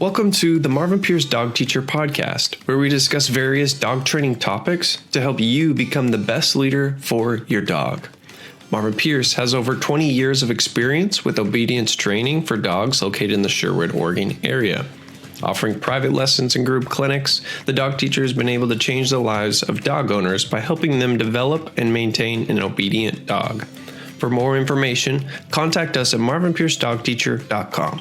Welcome to the Marvin Pierce Dog Teacher Podcast, where we discuss various dog training topics to help you become the best leader for your dog. Marvin Pierce has over 20 years of experience with obedience training for dogs located in the Sherwood, Oregon area. Offering private lessons and group clinics, the dog teacher has been able to change the lives of dog owners by helping them develop and maintain an obedient dog. For more information, contact us at marvinpiercedogteacher.com.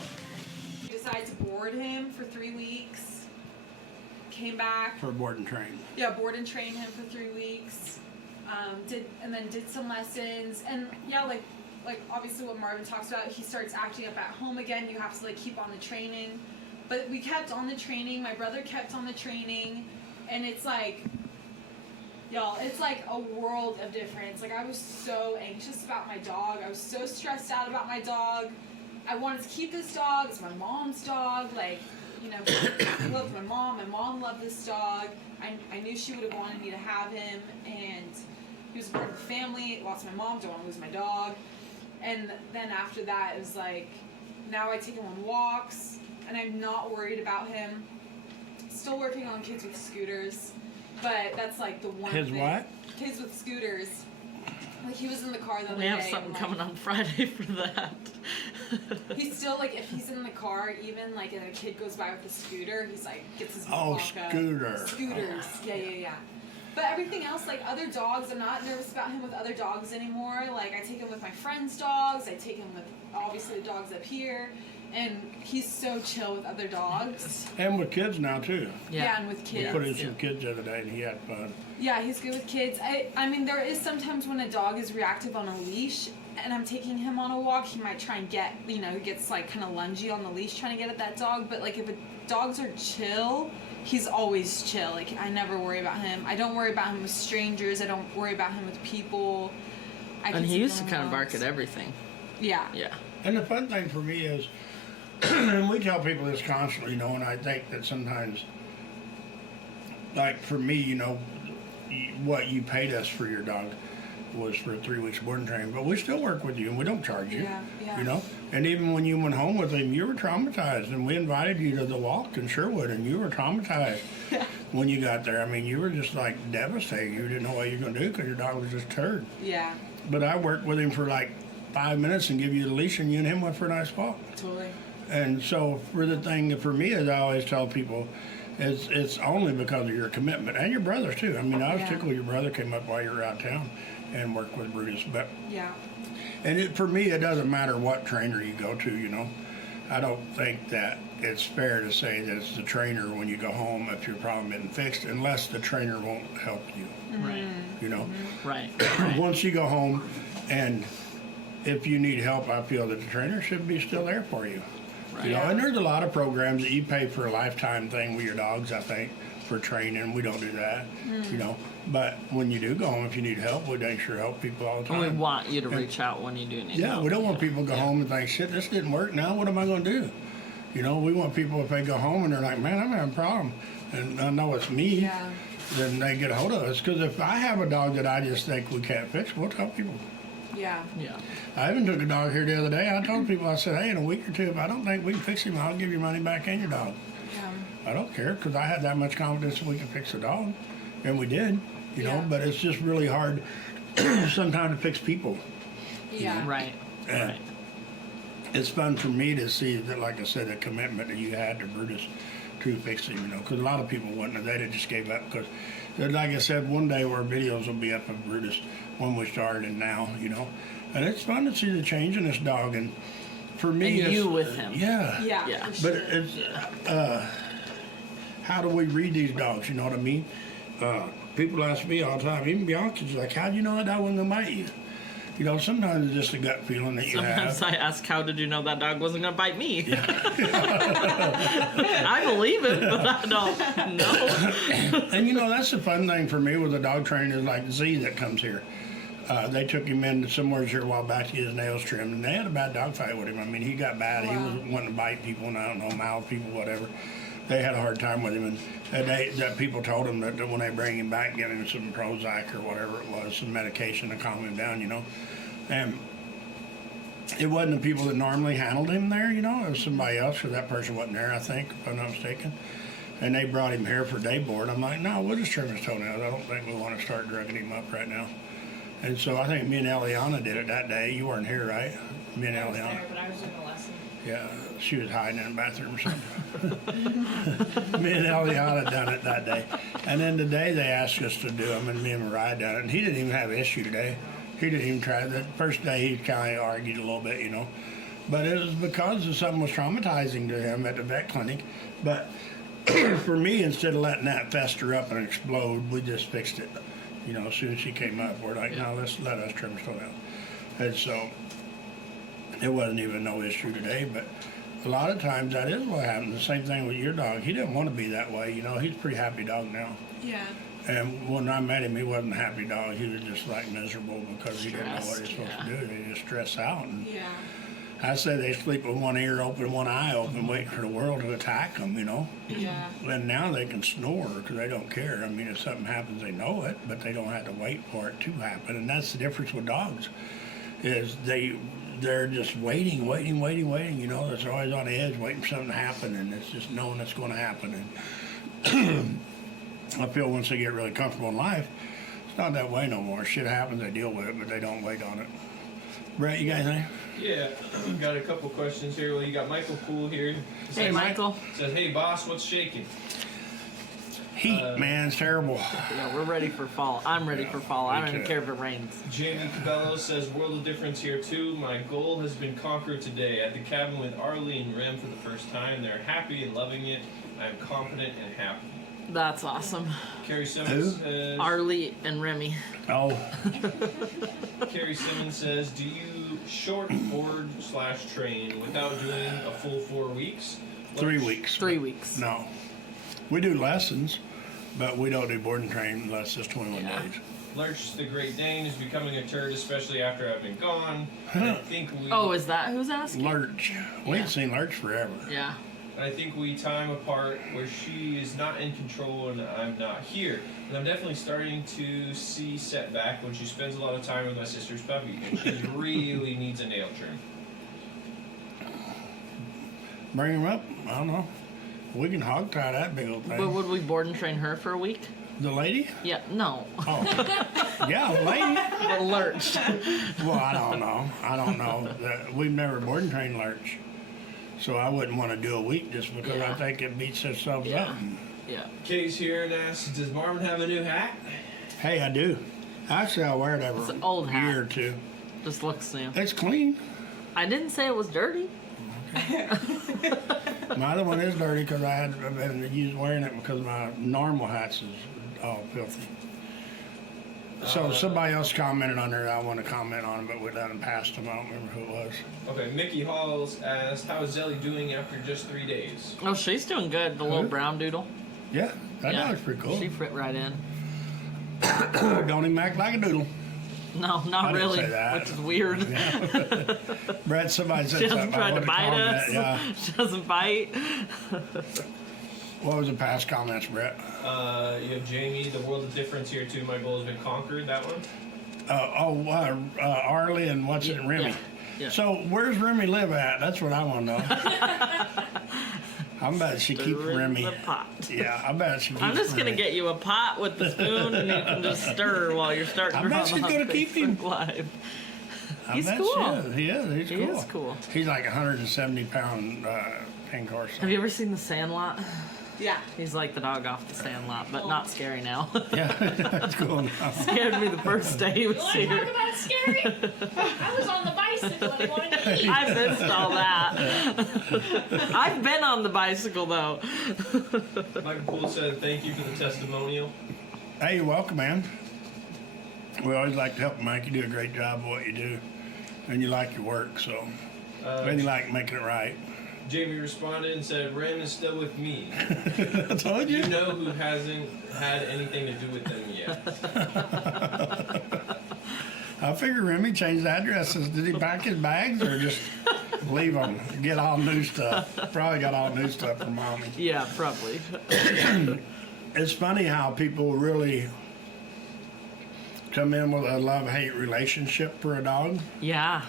For board and train. Yeah, board and train him for 3 weeks. Did some lessons, and yeah, like obviously what Marvin talks about, he starts acting up at home again. You have to keep on the training, but we kept on the training. My brother kept on the training, and it's y'all, it's a world of difference. I was so anxious about my dog. I was so stressed out about my dog. I wanted to keep this dog. It's my mom's dog. I loved my mom. My mom loved this dog. I knew she would have wanted me to have him, and he was part of the family. Lost my mom, don't want to lose my dog. And then after that, it was now I take him on walks, and I'm not worried about him. Still working on kids with scooters, but that's the one His thing. what? Kids with scooters. He was in the car the other We day. have something coming on Friday for that. He's still if he's in the car, even and a kid goes by with a scooter, he's gets his Oh, walk scooter. up. Scooters. Yeah. But everything else, other dogs, I'm not nervous about him with other dogs anymore. I take him with my friends' dogs. I take him with obviously the dogs up here, and he's so chill with other dogs. And with kids now too. Yeah, and with kids. We put in some kids the other day and he had fun. Yeah, he's good with kids. I mean, there is sometimes when a dog is reactive on a leash, and I'm taking him on a walk, he might try and get, he gets kind of lungy on the leash trying to get at that dog. But if dogs are chill, he's always chill. I never worry about him. I don't worry about him with strangers. I don't worry about him with people. And he used to kind of bark at everything. Yeah. Yeah. And the fun thing for me is, and we tell people this constantly, and I think that sometimes, for me, what you paid us for your dog was for 3 weeks board and training, but we still work with you and we don't charge you. Yeah. And even when you went home with him, you were traumatized, and we invited you to the walk in Sherwood, and you were traumatized when you got there. I mean, you were just devastated. You didn't know what you were going to do because your dog was just turd. Yeah. But I worked with him for 5 minutes and give you the leash, and you and him went for a nice walk. Totally. And so for the thing for me, as I always tell people, it's only because of your commitment, and your brothers too. I mean, I was tickled your brother came up while you were out of town and worked with Brutus. But yeah. And for me, it doesn't matter what trainer you go to. I don't think that it's fair to say that it's the trainer when you go home if your problem isn't fixed, unless the trainer won't help you. Right. Right. Once you go home, and if you need help, I feel that the trainer should be still there for you. Right. And there's a lot of programs that you pay for a lifetime thing with your dogs, I think, for training. We don't do that, But when you do go home, if you need help, we make sure help people all the time. And we want you to reach out when you do need help. We don't want people to go home and think, shit, this didn't work. Now what am I going to do? We want people, if they go home and they're like, man, I'm having a problem, and I know it's me, then they get a hold of us. Because if I have a dog that I just think we can't fix, we'll tell people. Yeah. I even took a dog here the other day. I told people, I said, hey, in a week or two, if I don't think we can fix him, I'll give your money back and your dog. Yeah. I don't care, because I had that much confidence that we could fix the dog. And we did, but it's just really hard sometimes to fix people. Yeah. Right. And it's fun for me to see that, like I said, the commitment that you had to Brutus to fix him, because a lot of people wouldn't have. They just gave up, because, like I said, one day our videos will be up of Brutus when we started and now, And it's fun to see the change in this dog, and for me, and you with him. Yeah. But it's how do we read these dogs? You know what I mean? People ask me all the time, even Bianca's like, how do you know that dog wasn't gonna bite you? Sometimes it's just a gut feeling that you have. Sometimes I ask, how did you know that dog wasn't gonna bite me? I believe it, but I don't know. And that's the fun thing for me with the dog training is Z that comes here. They took him in somewhere here a while back to get his nails trimmed, and they had a bad dog fight with him. I mean, he got bad. Wow. He was wanting to bite people, and I don't know, mouth people, whatever. They had a hard time with him, and that people told him that when they bring him back, give him some Prozac or whatever it was, some medication to calm him down, And it wasn't the people that normally handled him there, you know. It was somebody else, because that person wasn't there, I think, if I'm not mistaken. And they brought him here for day board. I'm like, no, we'll just trim his toenails. I don't think we want to start drugging him up right now. And so I think me and Eliana did it that day. You weren't here, right? Me and I was Eliana. there, but I was doing a lesson. Yeah, she was hiding in the bathroom or something. Me and Eliana done it that day. And then today they asked us to do them, and me and Mariah done it. And he didn't even have an issue today. He didn't even try. The first day he kind of argued a little bit, you know. But it was because of something was traumatizing to him at the vet clinic. But for me, instead of letting that fester up and explode, we just fixed it. You know, as soon as she came up, we're like, no, let us trim his toenails. And so it wasn't even no issue today, but a lot of times that is what happens. The same thing with your dog. He didn't want to be that way, you know. He's a pretty happy dog now. Yeah. And when I met him, he wasn't a happy dog. He was just like miserable because he didn't know what he was supposed Stressed, to do. He just stressed out. And Yeah. I say they sleep with one ear open, one eye open, waiting for the world to attack them, you know. Yeah. And now they can snore because they don't care. I mean, if something happens, they know it, but they don't have to wait for it to happen. And that's the difference with dogs, is they're just waiting, you know. They're always on the edge waiting for something to happen, and it's just knowing it's going to happen. And I feel once they get really comfortable in life, it's not that way no more. Shit happens, they deal with it, but they don't wait on it. Brett, you got anything? Yeah, got a couple questions here. Well, you got Michael Poole here. Hey, Michael. Says, hey boss, what's shaking? Heat, man, it's terrible. Yeah, we're ready for fall. I'm ready for fall. I me don't even too. care if it rains. Jamie Cabello says, world of difference here too. My goal has been conquered today. At the cabin with Arlie and Rem for the first time. They're happy and loving it. I'm confident and happy. That's awesome. Carrie Simmons Who? says, Arlie and Remy. Oh, Carrie Simmons says, do you short board / train without doing a full 4 weeks? 3 weeks. 3 weeks. No. We do lessons, but we don't do board and train unless it's 21 Yeah. days. Lurch the Great Dane is becoming a turd, especially after I've been gone. I think we. Oh, is that who's asking? Lurch. We ain't seen Lurch forever. Yeah. I think we time apart where she is not in control and I'm not here. And I'm definitely starting to see setback when she spends a lot of time with my sister's puppy and she really needs a nail trim. Bring him up. I don't know. We can hog tie that big old thing. But would we board and train her for a week? The lady? Yeah, no. Oh. Yeah, the lady. But Lurch. Well, I don't know. We've never board and trained Lurch. So I wouldn't want to do a week just because I Yeah. think it beats themselves Yeah. up. Yeah. Kay's here and asks, does Marvin have a new hat? Hey, I do. Actually, I wear it It's every an old hat. year or two. Just looks new. It's clean. I didn't say it was dirty. My other one is dirty because I've been wearing it because my normal hats is all filthy. So somebody else commented on there. I want to comment on it, but we let them past them. I don't remember who it was. Okay, Mickey Halls asks, how is Zelly doing after just 3 days? Oh, she's doing good. The little Who? brown doodle. Yeah, that Yeah. dog's pretty cool. She fit right in. Don't even act like a doodle. No, I not didn't really. say that. Which is weird. Brett, somebody said She doesn't something. I try to wanted bite comment. us. Yeah. She doesn't bite. What was the past comments, Brett? You have Jamie, the world of difference here too. My goal has been conquered. That one. Arlie and what's it, Remy. Yeah. Yeah. So where's Remy live at? That's what I want to know. I bet she keeps Stir in Remy. the pot. Yeah, I bet she keeps I'm just gonna Remy. get you a pot with the spoon, and you can just stir while you're starting. I her bet on she's the gonna keep him. Facebook Live. I He's bet cool. She is. He is. He's He cool. is cool. He's like 170-pound pink horse. Have you ever seen The Sandlot? Yeah. He's like the dog off The Sandlot, but not scary now. Yeah, that's cool. Scared me the first day he was You want to talk here. about scary? I was on the bicycle and wanted to eat. I missed all that. I've been on the bicycle though. Michael Poole said, thank you for the testimonial. Hey, you're welcome, man. We always like to help Mike. You do a great job of what you do, and you like your work, so and you like making it right. Jamie responded and said, Ren is still with me. I told You you. know who hasn't had anything to do with them yet. I figure Remy changed addresses. Did he pack his bags or just leave them? Get all new stuff. Probably got all new stuff from mommy. Yeah, probably. It's funny how people really come in with a love-hate relationship for a dog. Yeah.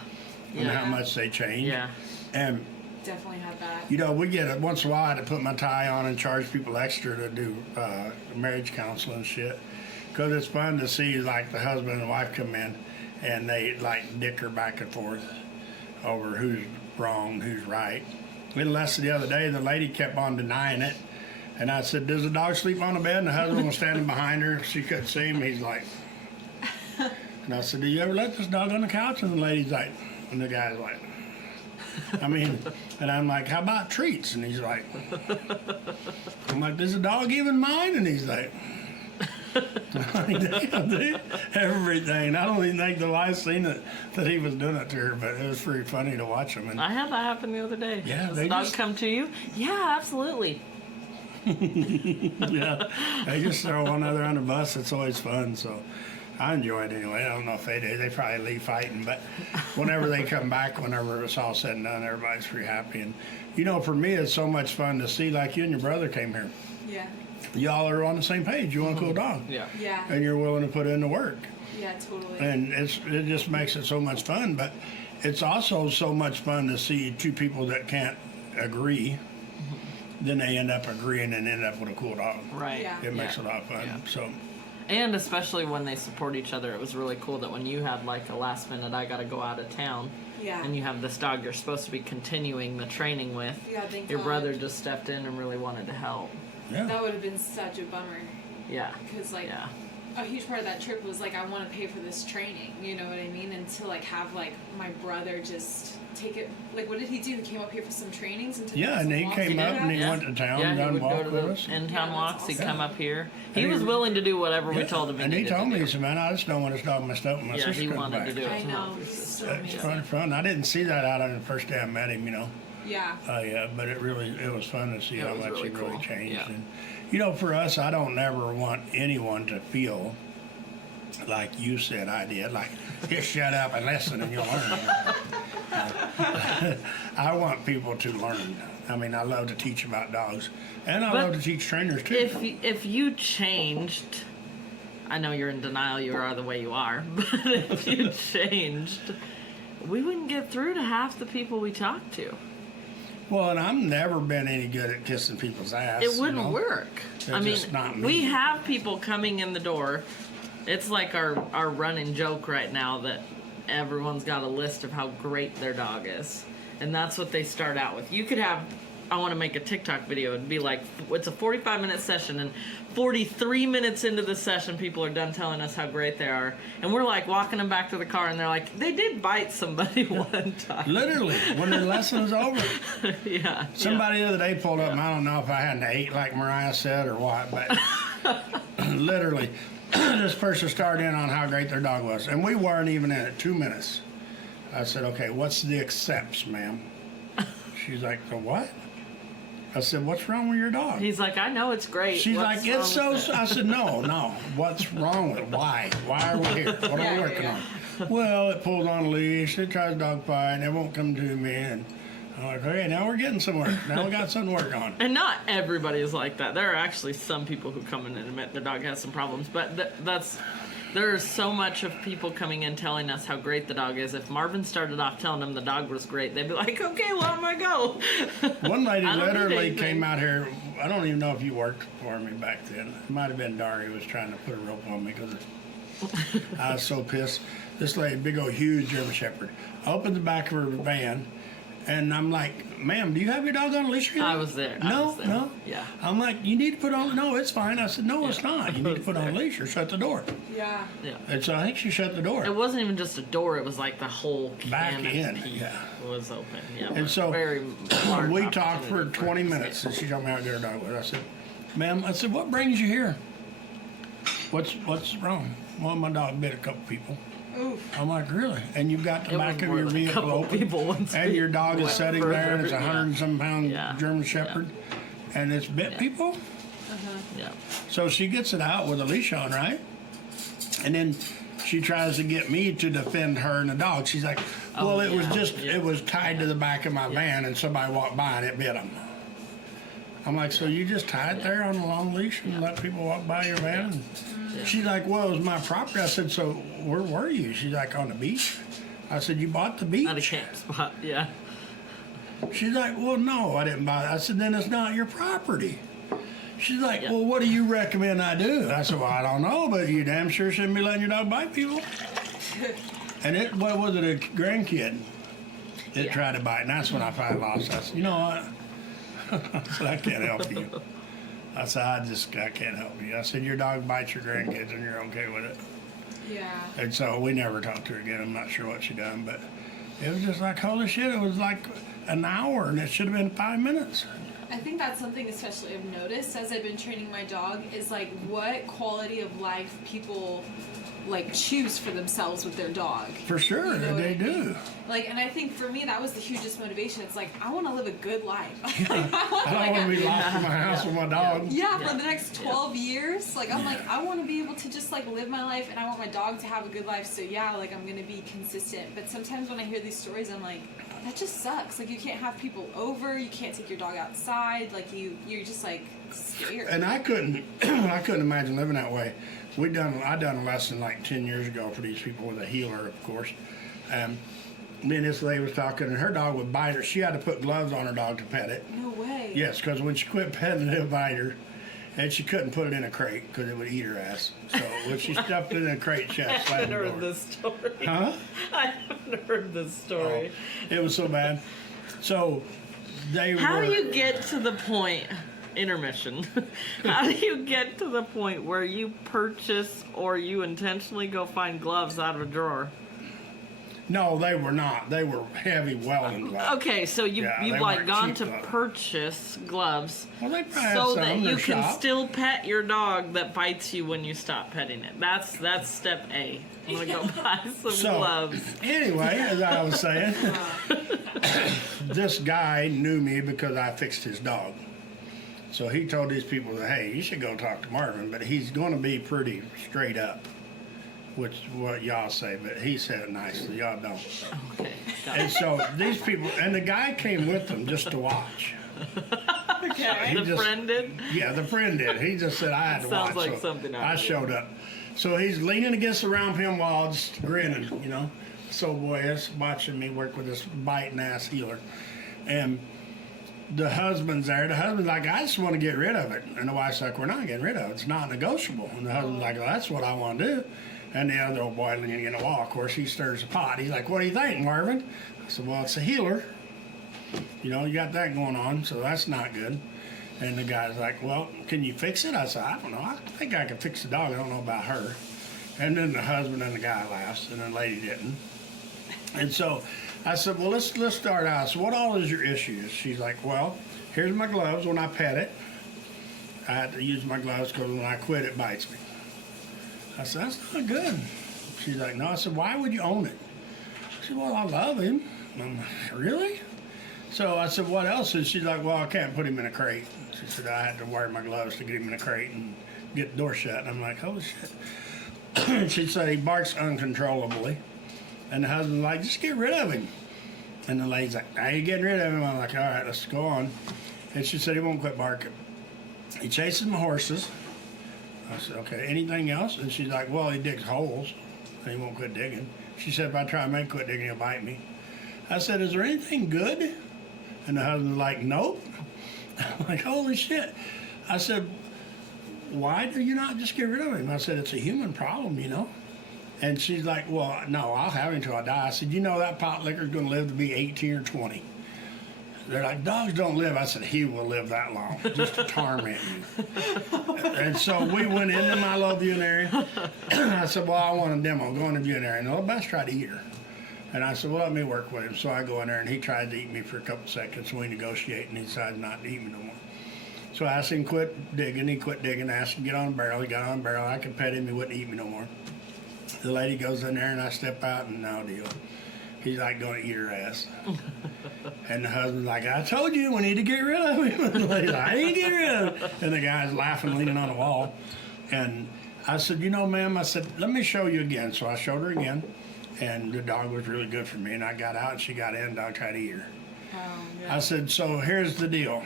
and Yeah. how much they change. Yeah. And Definitely had that. you know, we get it once in a while. I had to put my tie on and charge people extra to do marriage counseling and shit, because it's fun to see like the husband and wife come in, and they like dicker back and forth over who's wrong, who's right. A little less the other day, the lady kept on denying it, and I said, "Does the dog sleep on the bed?" And the husband was standing behind her. She couldn't see him. He's like, and I said, "Do you ever let this dog on the couch?" And the lady's like, and the guy's like, I mean, and I'm like, "How about treats?" And he's like, I'm like, "Does the dog even mind?" And he's like, I mean, damn, dude, everything. I don't even think the wife seen that he was doing it to her, but it was pretty funny to watch him. And I had that happen the other day. Yeah, Does they the dog just- come to you? Yeah, absolutely. yeah, they just throw one another on the bus. It's always fun. So I enjoy it anyway. I don't know if they do. They probably leave fighting, but whenever they come back, whenever it's all said and done, everybody's pretty happy. And you know, for me, it's so much fun to see. Like you and your brother came here. Yeah. Y'all are on the same page. You want a cool dog, Yeah. Yeah. and you're willing to put in the work. Yeah, totally. And it just makes it so much fun. But it's also so much fun to see two people that can't agree. Then they end up agreeing and end up with a cool dog. Right. Yeah. It makes it a lot of fun. Yeah. So And especially when they support each other, it was really cool that when you had like a last minute, I got to go out of town, Yeah. and you have this dog you're supposed to be continuing the training with. Yeah, thank Your God. brother just stepped in and really wanted to help. yeah, That would have been such a bummer. Yeah. Because, like, Yeah. a huge part of that trip was, like, I want to pay for this training. You know what I mean? And to, like, have, like, my brother just take it. Like, what did he do? He came up here for some trainings and took yeah. us And some he walks came and up did and he that? Yeah. went to town, Yeah, and he done would walk go to with the us. in-town Yeah, that's walks. He'd awesome. come up here. And He was he- willing to do whatever we Yeah. told him. And he needed told to me, do. he said, "Man, I just don't want this dog messed up." And my Yeah, sister he comes wanted back. to do it. I to know. help. He's so It's amazing. kind of fun. I didn't see that out on the first day I met him, you know. Yeah. Yeah, but it was fun to see It how was much really he really cool. changed. Yeah. And you know, for us, I don't never want anyone to feel like you said I did, like just shut up and listen and you'll learn. I want people to learn. I mean, I love to teach about dogs, and I But love to teach trainers too. If you changed, I know you're in denial. You are the way you are, but if you changed, we wouldn't get through to half the people we talk to. Well, and I've never been any good at kissing people's ass. It wouldn't you know? work. They're I mean, just not me. we have people coming in the door. It's like our running joke right now that everyone's got a list of how great their dog is. And that's what they start out with. You could have, I want to make a TikTok video. It'd be like, it's a 45-minute session, and 43 minutes into the session, people are done telling us how great they are. And we're like walking them back to the car, and they're like, they did bite somebody one time. Literally, when their lesson's over. Yeah. Somebody the other day pulled up, and I don't know if I hadn't ate like Mariah said or what, but literally, this person started in on how great their dog was, and we weren't even in it 2 minutes. I said, "Okay, what's the accepts, ma'am?" She's like, "The what?" I said, "What's wrong with your dog?" He's like, I know it's great. She's What's like, "It's so." wrong with it?" I said, "No. What's wrong with it? Why? Why are we here? What are Yeah, we working yeah. on?" Well, it pulls on a leash. It tries dog fight. It won't come to me. And I'm like, "Okay, now we're getting somewhere. Now we got something to work on." And not everybody is like that. There are actually some people who come in and admit their dog has some problems, but there's so much of people coming in telling us how great the dog is. If Marvin started off telling them the dog was great, they'd be like, "Okay, well, I'm gonna go." One lady I don't need literally anything. came out here. I don't even know if you worked for me back then. It might have been Dari was trying to put a rope on me because I was so pissed. This lady, big old huge German Shepherd, opened the back of her van, and I'm like, "Ma'am, do you have your dog on a leash?" I was there. I No, was there. no. Yeah. I'm like, "You need to put on." No, it's fine. I said, "No, it's Yeah. not. You need to put on a leash or shut the door." Yeah. Yeah. And so I think she shut the door. It wasn't even just a door, it was like the whole Back canopy in, yeah. was open. Yeah. And so very large we talked for opportunity 20 us. minutes, and she told me how good her dog was. I said, "Ma'am," I said, "what brings you here? What's wrong?" "Well, my dog bit a couple people." Oof. I'm like, "Really?" "And you've got the It back was of more your than a vehicle couple open, people once and we your dog is went sitting there, and it's a further, 100 and some pound Yeah. German Shepherd, and it's bit Yeah. people?" Yeah. So she gets it out with a leash on, right? And then she tries to get me to defend her and the dog. She's like, Oh, "Well, it was yeah, just, yeah. it was tied to the back of my van, and somebody walked by and it bit him." I'm like, "So you just tied there on a long leash and let people walk by your van?" And she's like, "Well, it was my property." I said, "So where were you?" She's like, "On the beach." I said, you bought the At a beach? camp spot, yeah. She's like, well, no, I didn't buy it. I said, then it's not your property. She's like, Yeah. well, what do you recommend I do? I said, well, I don't know, but you damn sure shouldn't be letting your dog bite people. And what was it, a grandkid that tried to bite, and that's when I finally lost. I said, you know what? I said, I can't help you. I said, I can't help you. I said, your dog bites your grandkids and you're okay with it. Yeah. And so we never talked to her again. I'm not sure what she done, but it was just like, holy shit, it was like an hour and it should have been 5 minutes. I think that's something especially I've noticed as I've been training my dog is like what quality of life people like choose for themselves with their dog. For sure, You know what they I mean? do. Like, and I think for me that was the hugest motivation. It's like I want to live a good life. I don't want to be lost in my house with my dog. Yeah, for the next 12 years, like I'm like I want to be able to just like live my life, and I want my dog to have a good life. So yeah, like I'm gonna be consistent. But sometimes when I hear these stories, I'm like, that just sucks. Like you can't have people over, you can't take your dog outside. Like you're just like scared. And I couldn't imagine living that way. I done a lesson like 10 years ago for these people with a healer, of course. Me and this lady was talking, and her dog would bite her. She had to put gloves on her dog to pet it. No way. Yes, because when she quit petting it, it would bite her. And she couldn't put it in a crate because it would eat her ass. So when she stuffed it in a crate, she I had to slam haven't the heard door. this story. Huh? I haven't heard this story. It was so bad. So they How were... do you get to the point, intermission, how do you get to the point where you purchase or you intentionally go find gloves out of a drawer? No, they were not. They were heavy welding gloves. Okay, so you've they like weren't gone cheap to gloves. purchase gloves Well, they probably had so some that in you their can shop. still pet your dog that bites you when you stop petting it. That's step A. I'm gonna go buy some So, gloves. anyway, as I was saying, this guy knew me because I fixed his dog. So he told these people that, hey, you should go talk to Marvin, but he's going to be pretty straight up, which is what y'all say, but he said it nicely. Y'all don't. Okay. got And it. so these people, and the guy came with them just to watch. He The just- friend did? Yeah, the friend did. He just said I had to Sounds watch. like so something I I would do. showed up. So he's leaning against the round pin wall, just grinning, you know. So boy is watching me work with this biting ass healer. And the husband's there. The husband's like, I just want to get rid of it. And the wife's like, we're not getting rid of it. It's not negotiable. And the husband's like, well, that's what I want to do. And the other old boy leaning against the wall, of course, he stirs the pot. He's like, what do you think, Marvin? I said, well, it's a healer. You know, you got that going on, so that's not good. And the guy's like, well, can you fix it? I said, I don't know. I think I can fix the dog. I don't know about her. And then the husband and the guy laughs, and the lady didn't. And so I said, well, let's start out. So what all is your issues? She's like, well, here's my gloves. When I pet it, I had to use my gloves because when I quit, it bites me. I said, that's not good. She's like, no. I said, why would you own it? She said, well, I love him. I'm like, really? So I said, what else? And she's like, well, I can't put him in a crate. She said, I had to wear my gloves to get him in a crate and get the door shut. And I'm like, holy shit. She said, he barks uncontrollably. And the husband's like, just get rid of him. And the lady's like, now you're getting rid of him. I'm like, all right, let's go on. And she said, he won't quit barking. He chases my horses. I said, okay, anything else? And she's like, well, he digs holes. And he won't quit digging. She said, if I try to make him quit digging, he'll bite me. I said, is there anything good? And the husband's like, nope. I'm like, holy shit. I said, why do you not just get rid of him? I said, it's a human problem, you know? And she's like, well, no, I'll have him until I die. I said, you know that pot licker's going to live to be 18 or 20. They're like, dogs don't live. I said, he will live that long, just to torment you. And so we went into my little viewing area. I said, well, I want a demo. Go in the viewing area. And the little best tried to eat her. And I said, well, let me work with him. So I go in there, and he tried to eat me for a couple seconds. We negotiate, and he decided not to eat me no more. So I asked him to quit digging. He quit digging. I asked him to get on a barrel. He got on a barrel. I could pet him. He wouldn't eat me no more. The lady goes in there, and I step out, and no deal. He's like going to eat her ass. And the husband's like, I told you we need to get rid of him. And the lady's like, I need to get rid of him. And the guy's laughing, leaning on the wall. And I said, you know, ma'am, I said, let me show you again. So I showed her again. And the dog was really good for me. And I got out, and she got in, and the dog tried to eat her. I said, so here's the deal.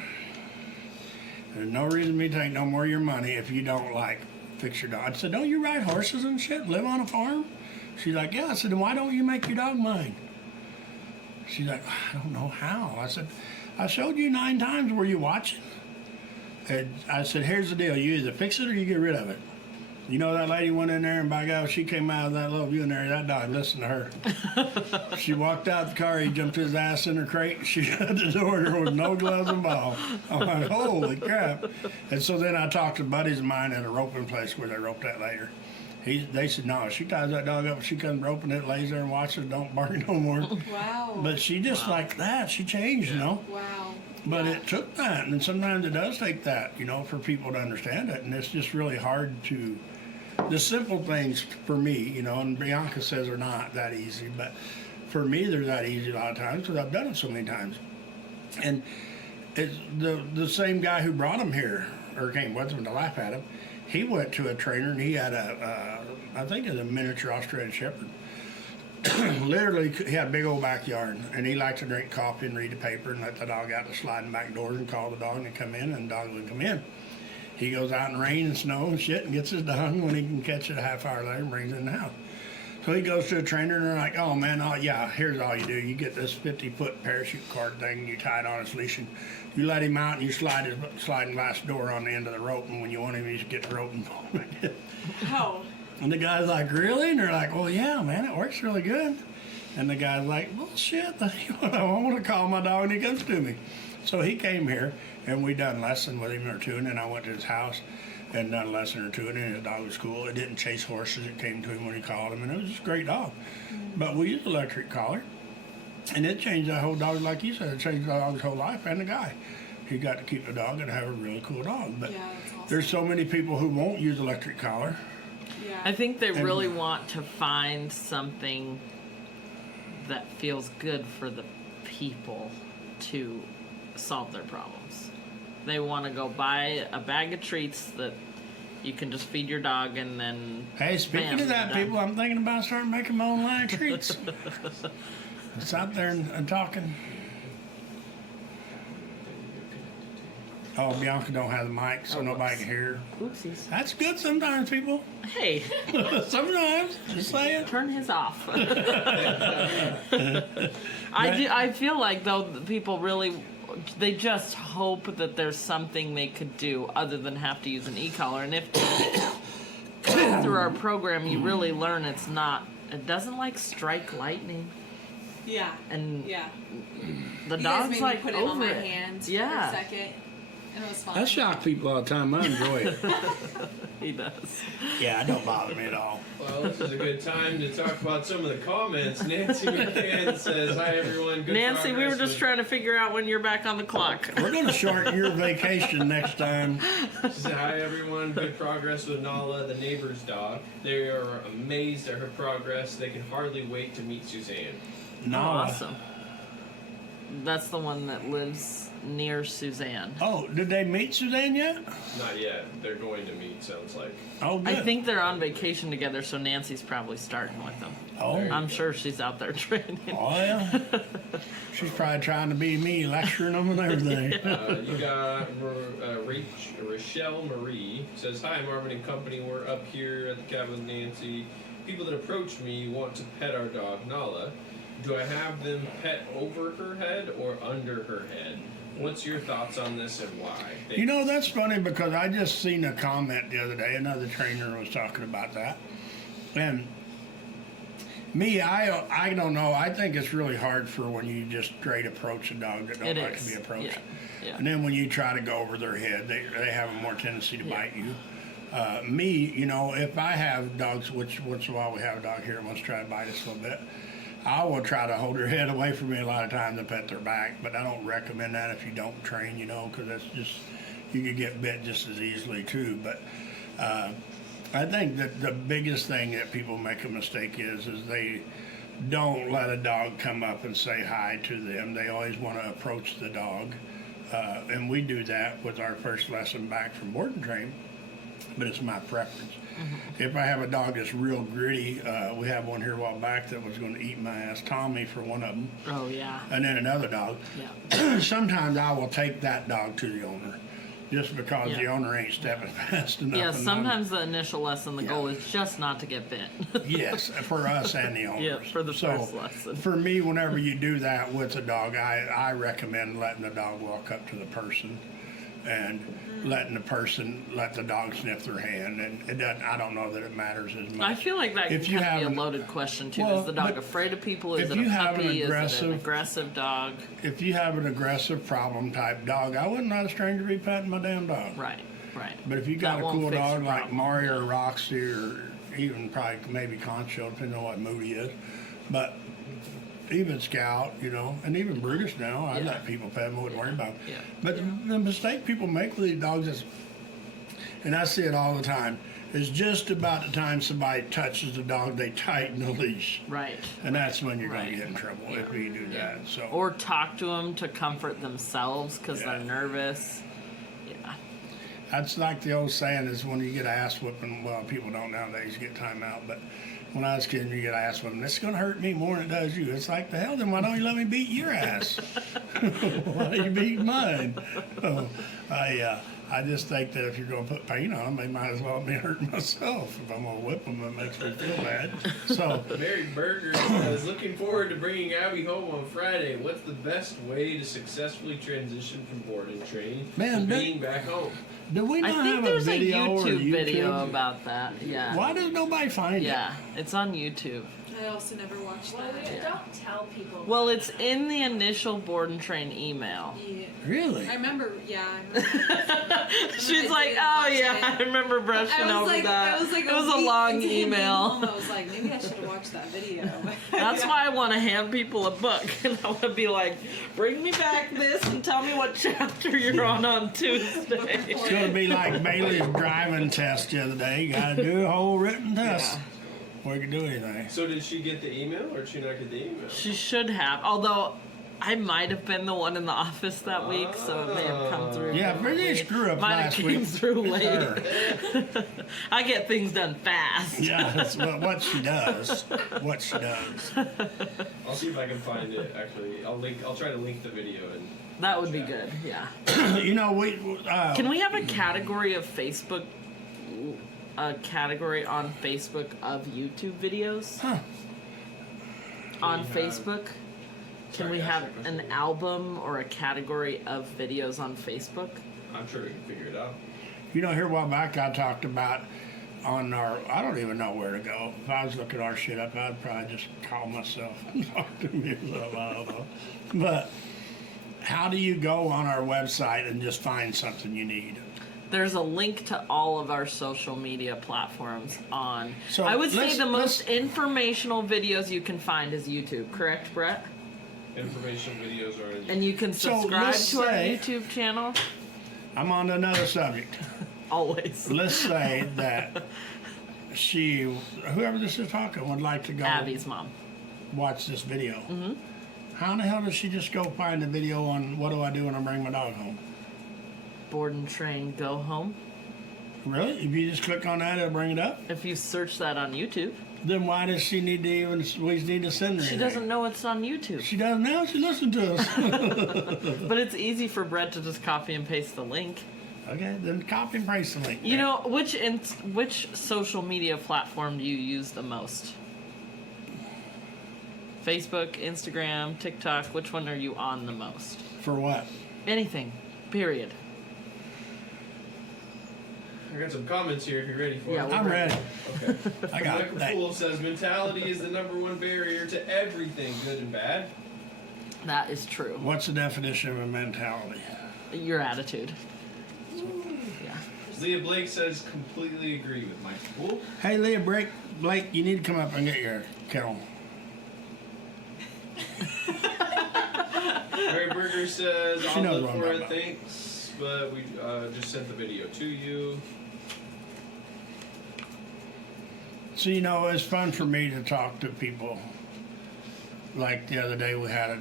There's no reason for me to take no more of your money if you don't, like, fix your dog. I said, don't you ride horses and shit, live on a farm? She's like, yeah. I said, then why don't you make your dog mine? She's like, I don't know how. I said, I showed you 9 times. Were you watching? And I said, here's the deal. You either fix it or you get rid of it. You know, that lady went in there, and by God, she came out of that little view in there. That dog listened to her. She walked out the car. He jumped his ass in her crate. She shut the door. There was no gloves and ball. I'm like, holy crap. And so then I talked to buddies of mine at a roping place where they roped that later. They said, no, she ties that dog up. She comes roping it, lays there and watches, don't bark no more. Wow. But she just like that. She changed, you know. Wow. But it took that, and sometimes it does take that, you know, for people to understand it. And it's just really hard to, the simple things for me, you know, and Bianca says they're not that easy, but for me they're that easy a lot of times because I've done it so many times. And it's the same guy who brought him here, or came with him to laugh at him, he went to a trainer and he had I think it was a miniature Australian Shepherd. Literally, he had a big old backyard, and he liked to drink coffee and read the paper and let the dog out the sliding back doors and call the dog and he'd come in, and the dog would come in. He goes out in rain and snow and shit and gets his dog when he can catch it a half hour later and brings it in the house. So he goes to a trainer and they're like, oh man, yeah, here's all you do. You get this 50-foot parachute cord thing and you tie it on his leash and you let him out and you slide his sliding glass door on the end of the rope, and when you want him, you just get the rope and pull it. Oh. And the guy's like, really? And they're like, well, yeah, man, it works really good. And the guy's like, well, shit, I want to call my dog and he comes to me. So he came here, and we done a lesson with him or two, and then I went to his house and done a lesson or two, and then his dog was cool. It didn't chase horses. It came to him when he called him, and it was just a great dog. But we used electric collar, and it changed that whole dog, like you said. It changed the dog's whole life and the guy. He got to keep the dog and have a really cool dog. But Yeah, that's awesome. there's so many people who won't use electric collar. Yeah. I think they really want to find something that feels good for the people to solve their problems. They want to go buy a bag of treats that you can just feed your dog, and then Hey, speaking bam, of that, you're done. people, I'm thinking about starting making my own line of treats. It's out there and talking. Oh, Bianca don't have the mic, so nobody can hear. Oopsies. That's good sometimes, people. Hey, Sometimes, just saying. turn his off. I feel like though the people really, they just hope that there's something they could do other than have to use an e-collar. And if through our program you really learn it doesn't like strike lightning. Yeah. And Yeah. the You guys dog's made like me put it over on my it. hand Yeah. for a second, and it was fun. I shock people all the time. I enjoy it. He does. Yeah, it don't bother me at all. Well, this is a good time to talk about some of the comments. Nancy McCann says, hi everyone. Good Nancy, we were progress just with-" trying to figure out when you're back on the clock. We're going to shorten your vacation next time. She said, hi everyone. Good progress with Nala, the neighbor's dog. They are amazed at her progress. They can hardly wait to meet Suzanne. No. Awesome. That's the one that lives near Suzanne. Oh, did they meet Suzanne yet? Not yet. They're going to meet, sounds like. Oh, good. I think they're on vacation together, so Nancy's probably starting with them. Oh, I'm sure she's out there training. oh yeah. She's probably trying to be me, lecturing them and everything. You got Rochelle Marie says, hi Marvin and company. We're up here at the cabin with Nancy. People that approach me want to pet our dog Nala. Do I have them pet over her head or under her head? What's your thoughts on this and why? You know, that's funny because I just seen a comment the other day. Another trainer was talking about that. And me, I don't know. I think it's really hard for when you just straight approach a dog that don't It like is. to be approached. Yeah. And then when you try to go over their head, they have a more tendency to bite you. Me, you know, if I have dogs, which once in a while we have a dog here that wants to try to bite us a little bit, I will try to hold their head away from me a lot of times and pet their back, but I don't recommend that if you don't train, you know, because that's just, you could get bit just as easily too. But I think that the biggest thing that people make a mistake is they don't let a dog come up and say hi to them. They always want to approach the dog. And we do that with our first lesson back from board and train, but it's my preference. If I have a dog that's real gritty, we have one here a while back that was going to eat my ass, Tommy, for one of them, Oh, yeah. and then another dog. Yeah. Sometimes I will take that dog to the owner just because the owner ain't stepping fast enough. Yeah, and sometimes the initial lesson, the goal is just not to get bit. yes, for us and the owners. Yeah, for the first lesson. For me, whenever you do that with a dog, I recommend letting the dog walk up to the person and letting the person let the dog sniff their hand. And it doesn't, I don't know that it matters as much. I feel like that If can you kind of be have a loaded question too. Well, Is the dog but afraid of people? Is if it a you have an puppy? Is it an aggressive- aggressive dog? If you have an aggressive problem type dog, I wouldn't let a stranger be petting my damn dog. Right, right. But if you got That a won't cool fix dog your like problem. Mario or Roxy or even probably maybe Concho, depending on what mood he is, but even Scout, you know, and even Brutus now, I Yeah. let people pet him, I wouldn't worry about it. Yeah. But the mistake people make with these dogs is, and I see it all the time, is just about the time somebody touches the dog, they tighten the leash. Right. And that's when you're going Right. to get in trouble if you do that. So. Or talk to them to comfort themselves because Yeah. they're nervous. Yeah. That's like the old saying is when you get ass whipping, well, people don't nowadays get time out, but when I was a kid, you get ass whipping, it's going to hurt me more than it does you. It's like, the hell, then why don't you let me beat your ass? Why do you beat mine? So, I just think that if you're going to put pain on them, they might as well be hurting myself. If I'm going to whip them, it makes me feel bad. So, Mary Berger says, looking forward to bringing Abby home on Friday. What's the best way to successfully transition from board and training Man, to that- being back home? do we I not think have there's a video or YouTube YouTube video about that. Yeah. Why does nobody find Yeah, it's on YouTube. I also never watched Well, that. we don't tell people. Well, it's in the initial board and train email. Yeah. it? Really? I remember, yeah. I remember. She's I like, did oh watch yeah, it. I remember brushing over that. It was a week long into him being email. home, I was like, maybe I should have watched that video. That's why I want to hand people a book, and I want to be like, bring me back this and tell me what chapter you're on Tuesday. It's going to be like Bailey's driving test the other day. You got to do a whole written test before you can do anything. So did she get the email or did she not get the email? She should have, although I might have been the one in the office that week, so it may have come through. Yeah, pretty screw up Might have last came week. through late. Sure. I get things done fast. Yeah, that's what she does. What she does. I'll see if I can find it. Actually, I'll try to link the video and. That would be good. Yeah. You know, we. Can we have a category of Facebook? A category on Facebook of YouTube videos? Huh. On have- Facebook? Can Sorry, we ask have that question. an album or a category of videos on Facebook? I'm sure we can figure it out. You know, here a while back, I talked about on our. I don't even know where to go. If I was looking our shit up, I'd probably just call myself and talk to myself. I don't know. But how do you go on our website and just find something you need? There's a link to all of our social media platforms on. So I would say let's- the most informational videos you can find is YouTube, correct, Brett? Information videos are in. And you can So subscribe let's to our say- YouTube channel. I'm on to another subject. Always. Let's say that whoever this is talking, would like to go Abby's mom. watch this video. Mm-hmm. How in the hell does she just go find the video on what do I do when I bring my dog home? Board and train, go home. Really? If you just click on that, it'll bring it up? If you search that on YouTube. Then why does she need to we need to send her She anything? doesn't know it's on YouTube. She doesn't now. She listened to us. But it's easy for Brett to just copy and paste the link. Okay, then copy and paste the link. You know, which social media platform do you use the most? Facebook, Instagram, TikTok, which one are you on the most? For what? Anything. Period. I got some comments here if you're ready for Yeah, it. we're I'm ready. Okay. I got Michael that. Poole says mentality is the #1 barrier to everything, good and bad. That is true. What's the definition of a mentality? Your attitude. Yeah. Leah Blake says completely agree with Michael Poole. Hey, Leah Blake, you need to come up and get your kennel. Mary Berger says, She I'll knows look what I'm for talking it, about. thanks, but we just sent the video to you. So, you know, it's fun for me to talk to people. Like the other day, we had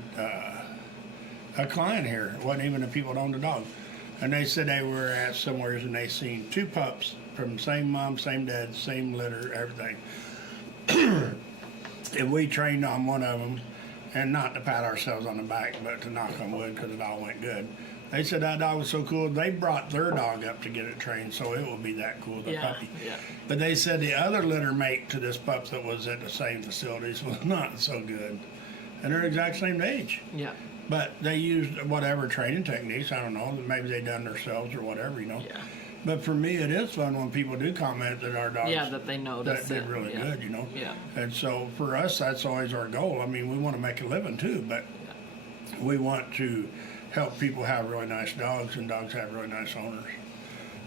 a client here. It wasn't even the people that owned the dog. And they said they were at somewhere and they seen 2 pups from the same mom, same dad, same litter, everything. And we trained on one of them, and not to pat ourselves on the back, but to knock on wood because it all went good. They said that dog was so cool. They brought their dog up to get it trained, so it will be that cool, the puppy. Yeah. But they said the other litter mate to this pup that was at the same facilities was not so good. And they're the exact same age. Yeah. But they used whatever training techniques, I don't know, maybe they done themselves or whatever, you know. Yeah. But for me, it is fun when people do comment that our dogs Yeah, that they notice that did it. really Yeah. good, you know. Yeah. And so for us, that's always our goal. I mean, we want to make a living too, but we want to help people have really nice dogs, and dogs have really nice owners.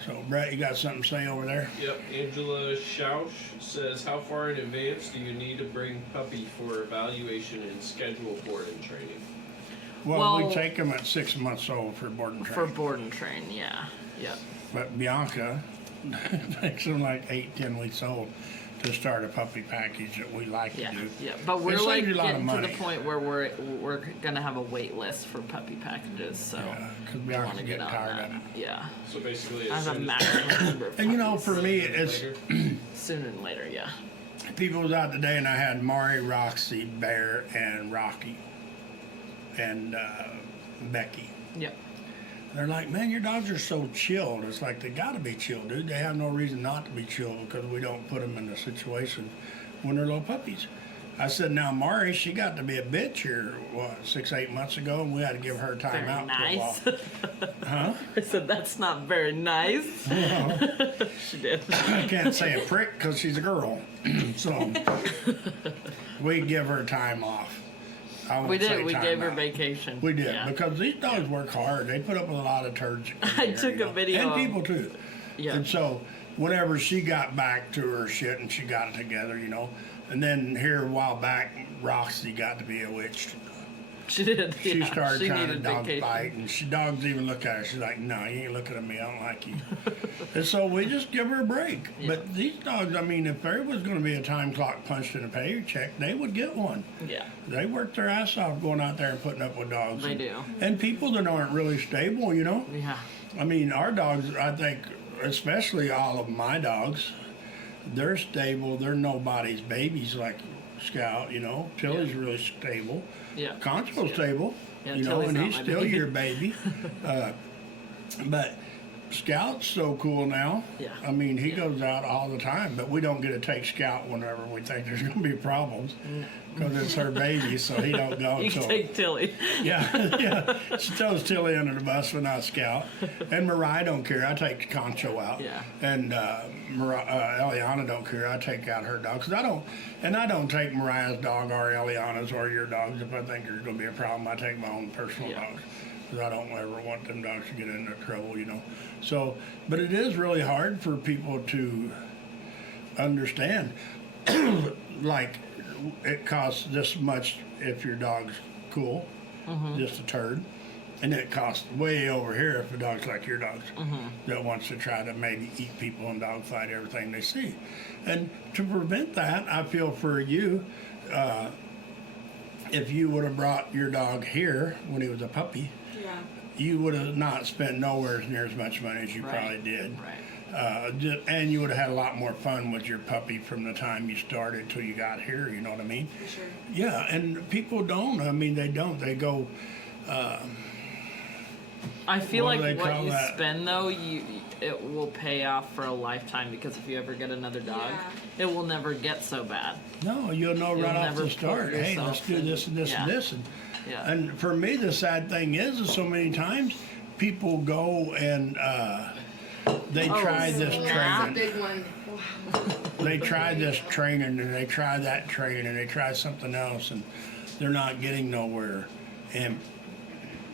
So, Brett, you got something to say over there? Yep, Angela Schausch says, how far in advance do you need to bring puppy for evaluation and schedule board and training? Well, we Well- take them at 6 months old for board and For training. board and train, yeah. Yep. But Bianca takes them like 8-10 weeks old to start a puppy package that we like Yeah, to do. yeah, but we're saves like you a lot of getting to the money. point where we're gonna have a wait list for puppy packages, so Because we want Bianca's to getting get on tired that. of it. Yeah, So basically, I as have a soon as maximum number of And you know, puppies. for me, it's later. Sooner than later, yeah. people was out today and I had Mari, Roxy, Bear, and Rocky, and Becky. Yep. They're like, man, your dogs are so chilled. It's like, they gotta be chilled, dude. They have no reason not to be chilled because we don't put them in a situation when they're little puppies. I said, now Mari, she got to be a bitch here, 6-8 months ago, and we had to give her time Very out nice. for a while. Huh? I said that's not very nice. She did. I can't say a prick because she's a girl. So we give her time off. I won't We say did. We time gave her out. vacation. We did, Yeah. because these dogs work hard. They put up with a lot of turds. I took a video And of- people too. Yeah. And so whenever she got back to her shit and she got it together, you know, and then here a while back, Roxy got to be a witch. She did. She yeah. started She trying to needed dog vacation. fight, and dogs even look at her. She's like, "No, you ain't looking at me. I don't like you." And so we just give her a break. Yeah. But these dogs, I mean, if there was going to be a time clock punched in a paycheck, they would get one. Yeah. They work their ass off going out there and putting up with dogs. They and, do. And people that aren't really stable, you know. Yeah. I mean, our dogs, I think, especially all of my dogs, they're stable. They're nobody's babies like Scout, you know. Tilly's really stable. Yeah. Concho's Yeah. stable, Yeah, you know, Tilly's and not he's my still baby. your baby. But Scout's so cool now. Yeah. I mean, he goes out all the time, but we don't get to take Scout whenever we think there's going to be problems because it's her baby, so he don't go. You So can take Tilly. yeah, yeah. She throws Tilly under the bus, but not Scout. And Mariah don't care. I take Concho out. Yeah. And Eliana don't care. I take out her dog because I don't take Mariah's dog or Eliana's or your dogs if I think there's going to be a problem. I take my own personal Yeah. dogs because I don't ever want them dogs to get into trouble, you know. So, but it is really hard for people to understand. Like, it costs this much if your dog's cool, just a turd. And it costs way over here if a dog's like your dogs that wants to try to maybe eat people and dog fight everything they see. And to prevent that, I feel for you, if you would have brought your dog here when he was a puppy, Yeah. you would have not spent nowhere near as much money as you Right. probably did. Right. And you would have had a lot more fun with your puppy from the time you started till you got here, you know what I mean? For sure. Yeah, and people don't. I mean, they don't. They go, I feel What do like they what call you that? spend though, it will pay off for a lifetime because if you ever get another dog, it will never get so bad. no, you'll know You'll right off never the start, put hey, let's yourself do in- this and this yeah. and this. Yeah. And for me, the sad thing is so many times people go and they try this snap. training. Big one. They try this training and they try that training and they try something else and they're not getting nowhere. And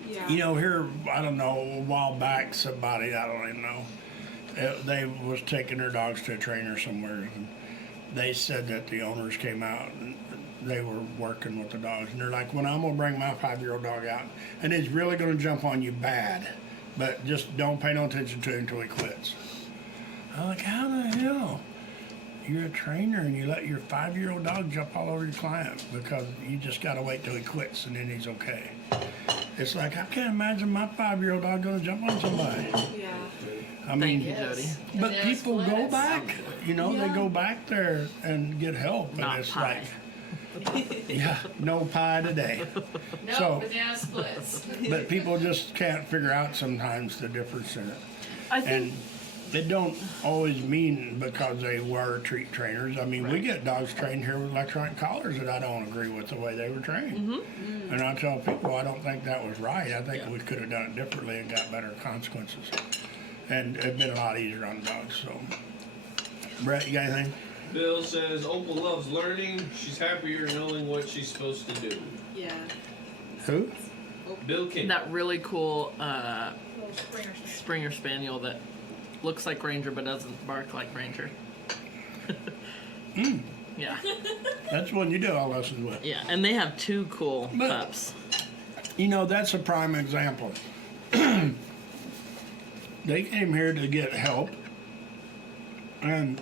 Yeah. you know, here, I don't know, a while back, somebody, I don't even know, they was taking their dogs to a trainer somewhere, and they said that the owners came out and they were working with the dogs, and they're like, well, I'm gonna bring my 5-year-old dog out, and he's really gonna jump on you bad, but just don't pay no attention to him until he quits. I'm like, how the hell? You're a trainer and you let your 5-year-old dog jump all over your client because you just gotta wait till he quits and then he's okay. It's like, I can't imagine my 5-year-old dog gonna jump on somebody. Yeah. I mean, you, Jody. but And people there's go splits. back, you know, they Yeah. go back there and get help. And Not it's pie. like, Yeah, no pie today. No, So- banana splits. But people just can't figure out sometimes the difference in it. I think And it don't always mean because they were treat trainers. I mean, we get dogs trained here with electronic collars that I don't agree with the way they were trained. And I tell people I don't think that was right. I think we could have done it differently and got better consequences. And it'd been a lot easier on dogs. So, Brett, you got anything? Bill says Opal loves learning. She's happier knowing what she's supposed to do. Yeah. Who? Bill King. that really cool Little Springer Spaniel. Springer Spaniel that looks like Ranger but doesn't bark like Ranger. Yeah, That's one you do all lessons with. yeah, and they have two cool But- pups. You know, that's a prime example. They came here to get help, and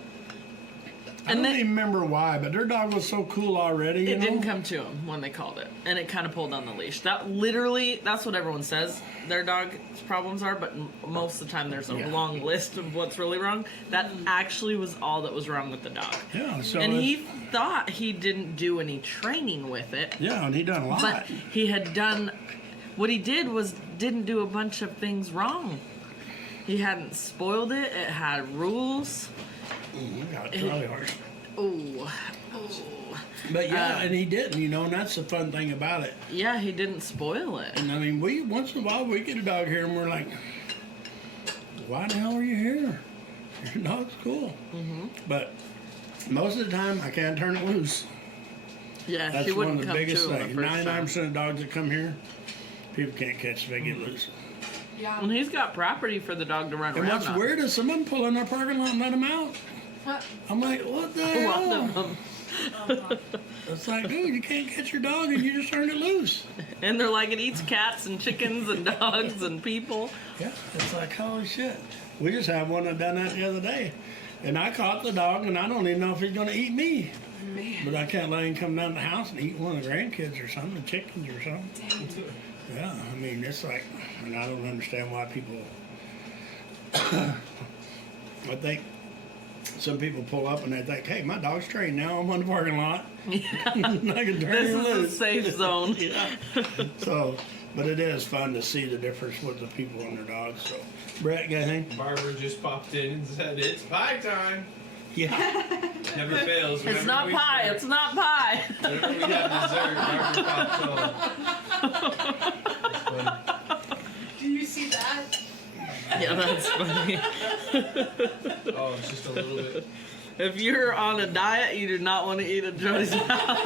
I And don't they- even remember why, but their dog was so cool already. You It know? didn't come to him when they called it, and it kind of pulled on the leash. That literally, that's what everyone says their dog's problems are, but most of the time there's a Yeah. long list of what's really wrong. That actually was all that was wrong with the dog. Yeah, so And he it's- thought he didn't do any training with it, yeah, and he done a lot. but he had done, what he did was didn't do a bunch of things wrong. He hadn't spoiled it, it had rules. Got Charlie horse. Oh, But yeah, and he didn't, you know, and that's the fun thing about it. yeah, he didn't spoil it. And I mean, we once in a while we get a dog here and we're like, why the hell are you here? Your dog's cool. But most of the time, I can't turn it loose. Yeah, That's she one wouldn't of the come biggest to him things. the first time. 99% of dogs that come here, people can't catch if they get loose. Yeah. And he's got property for the dog to run And around what's on. weird is some of them pull in our parking lot and let them out. I'm like, what the A lot hell? of them. It's like, dude, you can't catch your dog and you just turned it loose. And they're like, it eats cats and chickens and dogs and people. Yeah, it's like, holy shit. We just had one that done that the other day. And I caught the dog and I don't even know if he's going to eat me. Man. But I can't let him come down to the house and eat one of the grandkids or something, the chickens or something. Yeah, I mean, it's like, and I don't understand why people. I think some people pull up and they think, hey, my dog's trained now, I'm on the parking lot. I can turn This him is a loose. safe zone. Yeah. So, but it is fun to see the difference with the people and their dogs. So, Brett, got anything? Barbara just popped in and said, it's pie time. Yeah. Never fails. It's Whenever not we pie, start- it's not pie. Whenever we have dessert, Barbara pops on. Do you see that? Yeah, that's funny. Oh, it's just a little bit. If you're on a diet, you do not want to eat at Joey's house.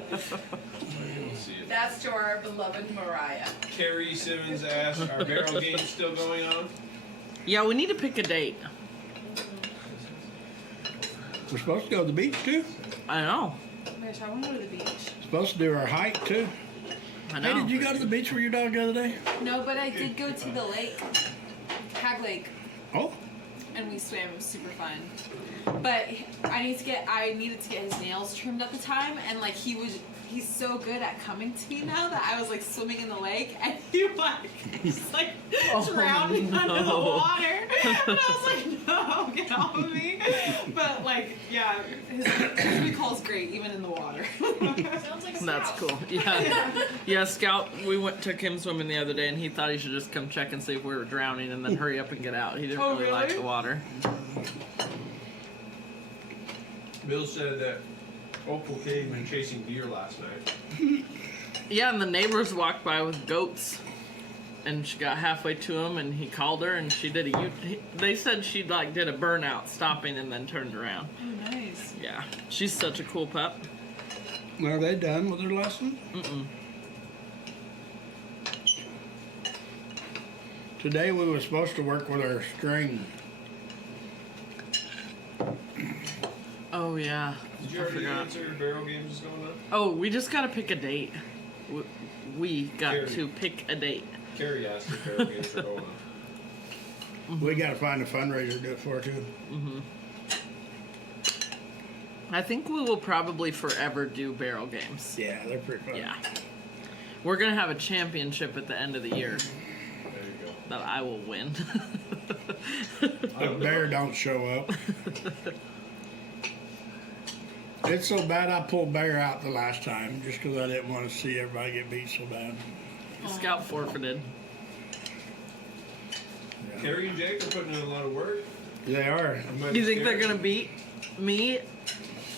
We'll see it. That's to our beloved Mariah. Carrie Simmons asked, are barrel games still going on? Yeah, we need to pick a date. We're supposed to go to the beach too. I know. Mitch, I want to go to the beach. Supposed to do our hike too. I know. Hey, did you go to the beach with your dog the other day? No, but I did go to the lake, Hag Lake, Oh, and we swam. It was super fun. But I needed to get his nails trimmed at the time, and like he's so good at coming to me now that I was like swimming in the lake, and he just like drowning under the water, and I was like, no, get off of me. But like, yeah, his recall's great even in the water. Sounds like a That's scout. cool. Yeah. Yeah, Scout, took him swimming the other day and he thought he should just come check and see if we were drowning and then hurry up and get out. He didn't Oh, really like really? the water. Bill said that Opal came and chasing deer last night. Yeah, and the neighbors walked by with goats and she got halfway to him and he called her and she did they said she like did a burnout stopping and then turned around. Oh, nice. Yeah. She's such a cool pup. are they done with their lesson? Mm-mm. Today we were supposed to work with our string. Oh, yeah. Did you I already forgot. answer barrel games is going on? Oh, we just gotta pick a date. We got Carrie. to pick a date. Carrie asked if barrel games are going on. We got to find a fundraiser to do it for too. I think we will probably forever do barrel games. Yeah, they're pretty fun. Yeah. We're gonna have a championship at the end of the year There you go. that I will win. The bear don't show up. It's so bad I pulled Bear out the last time just because I didn't want to see everybody get beat so bad. Scout forfeited. Yeah. Carrie and Jake are putting in a lot of work. They are. I might You be think they're scared. gonna beat me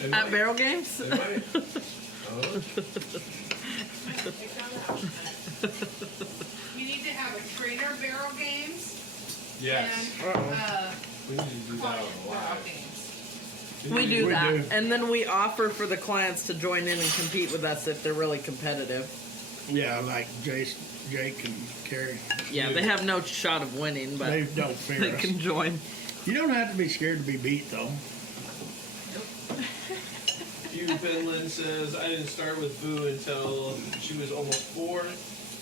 They at might. barrel games? They might. Oh. You need to have a trainer barrel games Yes. and We need to do that client on barrel live. games. We do We that, do. and then we offer for the clients to join in and compete with us if they're really competitive. Yeah, like Jake and Carrie. Yeah, they have no shot of winning, but They don't fear they us. can join. You don't have to be scared to be beat, though. Hugh Finland says, I didn't start with Boo until she was almost 4,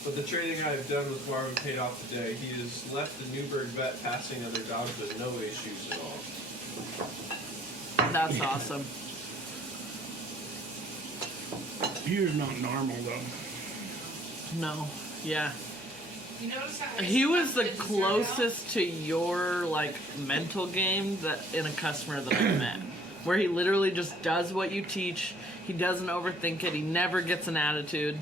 but the training I've done with Marvin paid off today. He has left the Newburgh vet passing other dogs with no issues at all. That's awesome. Hugh's not normal, though. No, yeah. You notice how He was the kids start out? closest to your like mental game that in a customer that I've met, where he literally just does what you teach. He doesn't overthink it. He never gets an attitude.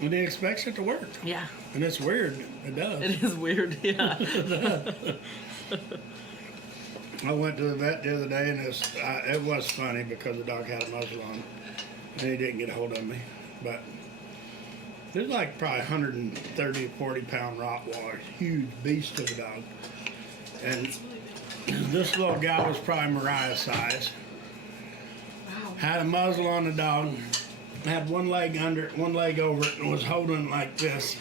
And he expects it to work. Yeah, And it's weird. It does. it is weird. Yeah. I went to the vet the other day, and it was funny because the dog had a muzzle on, and he didn't get a hold of me. But there's like probably 130, 40-pound Rottweiler, huge beast of a dog. And this little gal was probably Mariah's size. Had a muzzle on the dog, had one leg under it, one leg over it, and was holding it like this.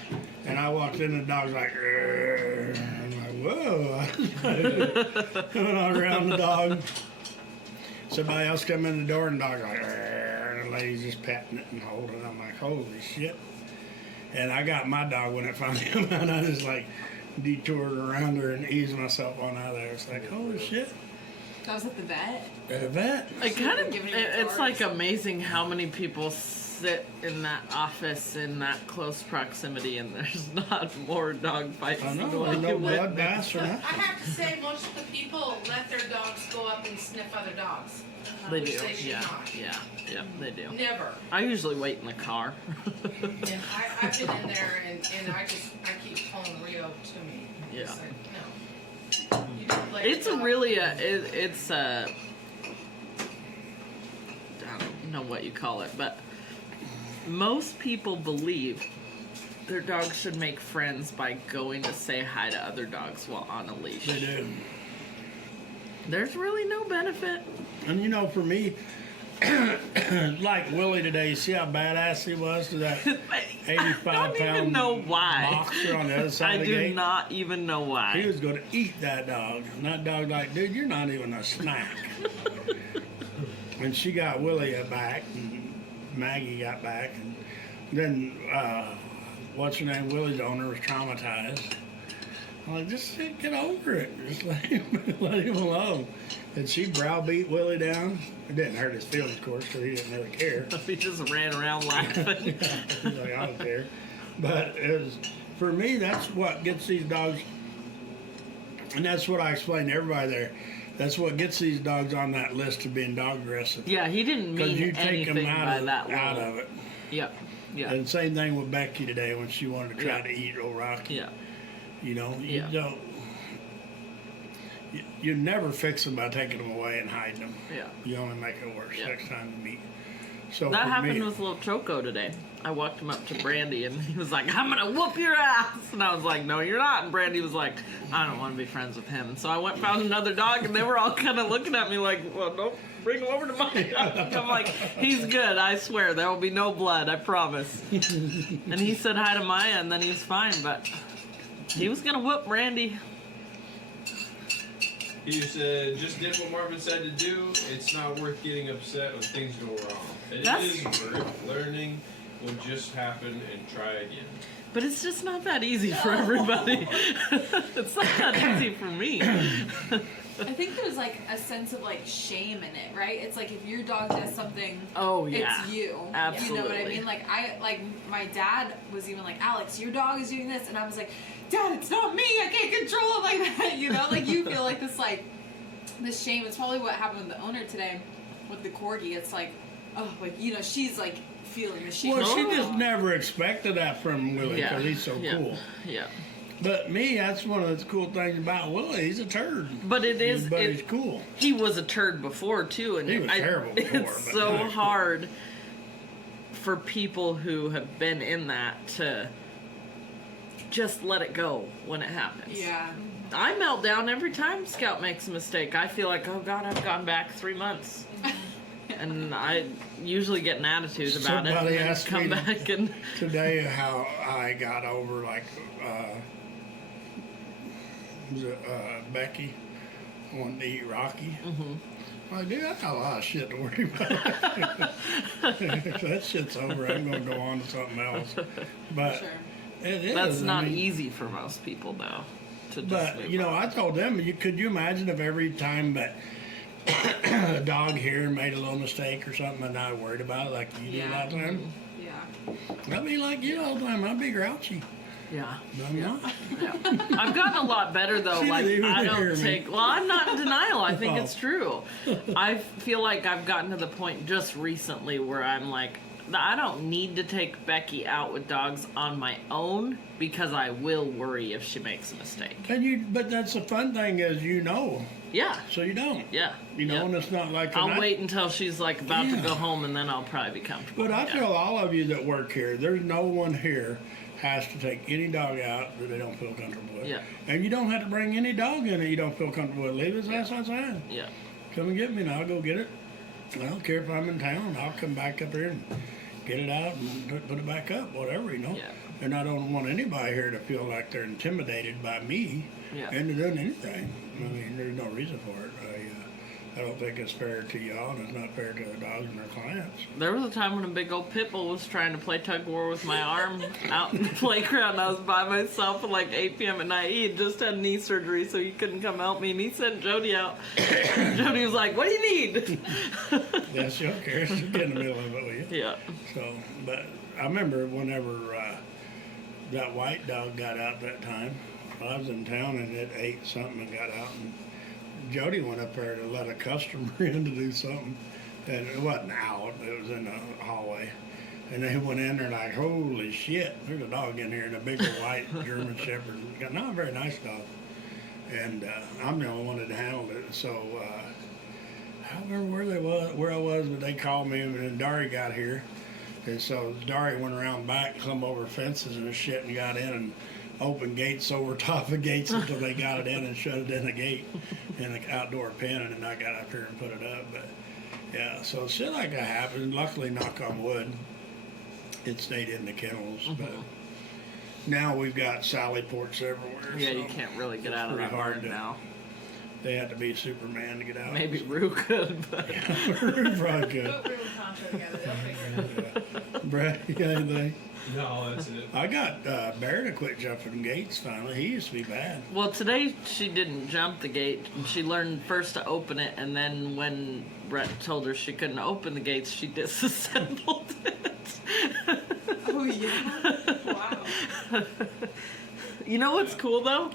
And I walked in, and the dog's like, "Rrr." I'm like, whoa. Going all around the dog. Somebody else come in the door, and the dog's like, "Rrr," and the lady's just patting it and holding it. I'm like, holy shit. And I got my dog when it finally came out. I just like detoured around her and eased myself on out of there. It's like, holy shit. That was at the vet. At a vet. It kind of, Giving it it's cards. like amazing how many people sit in that office in that close proximity, and there's not more dog fights I know, than what no you blood witness. baths or I nothing. have to say, most of the people let their dogs go up and sniff other dogs. They Which do, they should yeah, not. yeah, they do. Never. I usually wait in the car. And I've been in there and I keep pulling Rio to me. Yeah. It's like, no. You don't let It's your a dog- really it's a, I don't know what you call it, but most people believe their dogs should make friends by going to say hi to other dogs while on a leash. They do. There's really no benefit. And you know, for me, like Willie today, see how badass he was to that I don't 85-pound even know why. boxer on the other side I of the do gate? not even know He why. was going to eat that dog. And that dog like, dude, you're not even a snack. And she got Willie back, and Maggie got back. And then, what's her name? Willie's owner was traumatized. I'm like, just get over it. Just let him alone. And she browbeat Willie down. It didn't hurt his feelings, of course, because he didn't really care. He just ran around laughing. He's like, I don't care. But it was, for me, that's what gets these dogs, and that's what I explained to everybody there. That's what gets these dogs on that list of being dog aggressive. Yeah, he didn't Because mean you take them anything by that out little. of it. Yep. Yeah. And same thing with Becky today when she wanted to try Yeah. to eat old Rocky. Yeah. You know, you Yeah. don't. You never fix them by taking them away and hiding them. Yeah. You only make it worse Yeah. next time you meet. So That for happened me, with little Choco today. I walked him up to Brandy and he was like, I'm gonna whoop your ass. And I was like, no, you're not. And Brandy was like, I don't want to be friends with him. And so I went and found another dog and they were all kind of looking at me like, well, don't bring him over to my dog. I'm like, he's good. I swear there will be no blood. I promise. And he said hi to Maya and then he was fine. But he was gonna whoop Brandy. He said, just did what Marvin said to do. It's not worth getting upset when things go wrong. It That's- is worth learning. Will just happen and try again. But it's just not that easy for everybody. It's not that easy for me. I think there's like a sense of like shame in it, right? It's like if your dog does something, Oh, yeah. it's you. You know what I Absolutely. mean? Like my dad was even like, Alex, your dog is doing this, and I was like, Dad, it's not me. I can't control it like that. You know, like you feel like this shame. It's probably what happened with the owner today. with the corgi, it's like, oh, like, you know, she's like feeling the shit. Well, she just never expected that from Willie because he's so cool. Yeah. But me, that's one of the cool things about Willie. He's a turd. But he's cool. He was a turd before too, and he was terrible before. It's so hard for people who have been in that to just let it go when it happens. Yeah. I melt down every time Scout makes a mistake. I feel like, oh God, I've gone back 3 months. And I usually get an attitude about it. Somebody and asked come me back and today how I got over like Becky wanting to eat Rocky. Mm-hmm. Like, dude, I got a lot of shit to worry about. That shit's over. I'm going to go on to something else. But Sure. it is. that's not easy for most people, though. To just But, you know, I told them, could you imagine if every time that a dog here made a little mistake or something and I worried about it like you do all the time? Yeah. I'd be like you all the time. I'd be grouchy. Yeah. But I'm not. I've gotten a lot better though. She Like didn't even I hear don't me. take. Well, I'm not in denial. I think Oh. it's true. I feel like I've gotten to the point just recently where I'm like, I don't need to take Becky out with dogs on my own because I will worry if she makes a mistake. But that's the fun thing is you know, Yeah. so you don't. Yeah. You know, Yeah. and it's not like I'll wait until she's like about to Yeah. go home, and then I'll probably be comfortable. But I Yeah. tell all of you that work here, there's no one here has to take any dog out that they don't feel comfortable with. Yeah. And you don't have to bring any dog in that you don't feel comfortable with. Leave his ass outside. Yeah. Come and get me, and I'll go get it. I don't care if I'm in town. I'll come back up here and get it out and put it back up, whatever, you know. Yeah. And I don't want anybody here to feel like they're intimidated by me Yeah. into doing anything. I mean, there's no reason for it. I don't think it's fair to y'all, and it's not fair to the dogs and their clients. There was a time when a big old pit bull was trying to play tug of war with my arm out in the playground. I was by myself at like 8 p.m. at night. He had just had knee surgery, so he couldn't come help me. And he sent Jody out. Jody was like, "What do you need?" Yeah, she don't care. She'll get in the middle of it with you. Yeah. So, but I remember whenever that white dog got out that time, I was in town and it ate something and got out, and Jody went up there to let a customer in to do something, and it wasn't out, it was in the hallway. And they went in there like, holy shit, there's a dog in here, and a big old white German Shepherd. Not a very nice dog. And I'm the only one that handled it. So I don't remember where I was, but they called me, and then Dari got here. And so Dari went around back, climbed over fences and shit, and got in and opened gates over top of gates until they got it in and shut it in the gate in the outdoor pen, and then I got up here and put it up. But yeah, so shit like that happened. Luckily, knock on wood, it stayed in the kennels. But now we've got Sally ports everywhere. Yeah, so you can't really get out of pretty that hard barn to- now. They had to be Superman to get out. Maybe Rue could, but Probably good. Put Rue and Concho together, they'll figure it out. Brad, you got anything? No, that's it. I got Bear to quit jumping gates finally. He used to be bad. well, today she didn't jump the gate. She learned first to open it, and then when Brett told her she couldn't open the gates, she disassembled it. Oh yeah. Wow. You know what's cool though?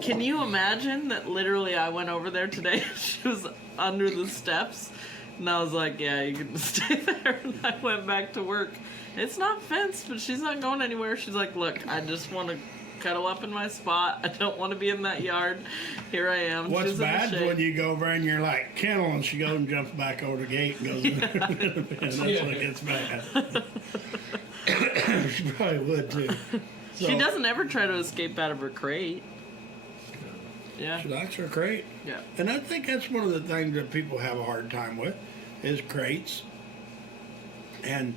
Can you imagine that literally I went over there today, she was under the steps, and I was like, yeah, you can stay there, and I went back to work. It's not fenced, but she's not going anywhere. She's like, look, I just want to cuddle up in my spot. I don't want to be in that yard. Here I am. What's She's in the bad is shade. when you go over and you're like kennel, and she goes and jumps back over the gate and goes in there. And that's when it gets bad. She probably would too. She So, doesn't ever try to escape out of her crate. Yeah. She likes her crate. Yeah. And I think that's one of the things that people have a hard time with is crates. And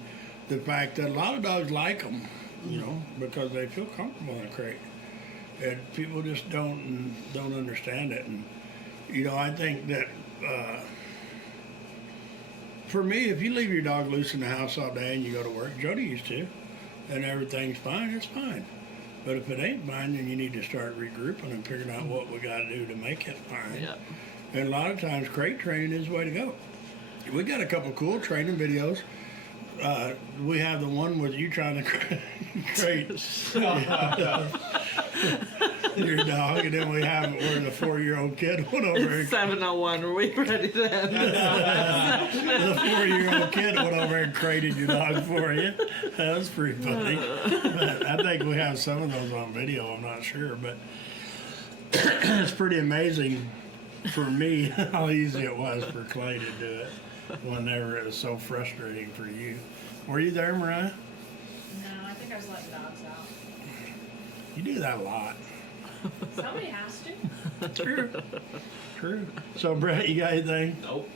the fact that a lot of dogs like them, you know, because they feel comfortable in a crate. And people just don't understand it. And, you know, I think that for me, if you leave your dog loose in the house all day and you go to work, Jody used to, and everything's fine, it's fine. But if it ain't fine, then you need to start regrouping and figuring out what we got to do to make it fine. Yeah. And a lot of times, crate training is the way to go. We got a couple cool training videos. We have the one with you trying to crate. your dog, and then we have it where the 4-year-old kid went over. It's 7:01. Are we ready then? The 4-year-old kid went over and crated your dog for you. That was pretty funny. But I think we have some of those on video. I'm not sure, but it's pretty amazing for me how easy it was for Clay to do it whenever it was so frustrating for you. Were you there, Mariah? No, I think I was letting dogs out. You do that a lot. Somebody has to. True. True. So, Brett, you got anything? Nope.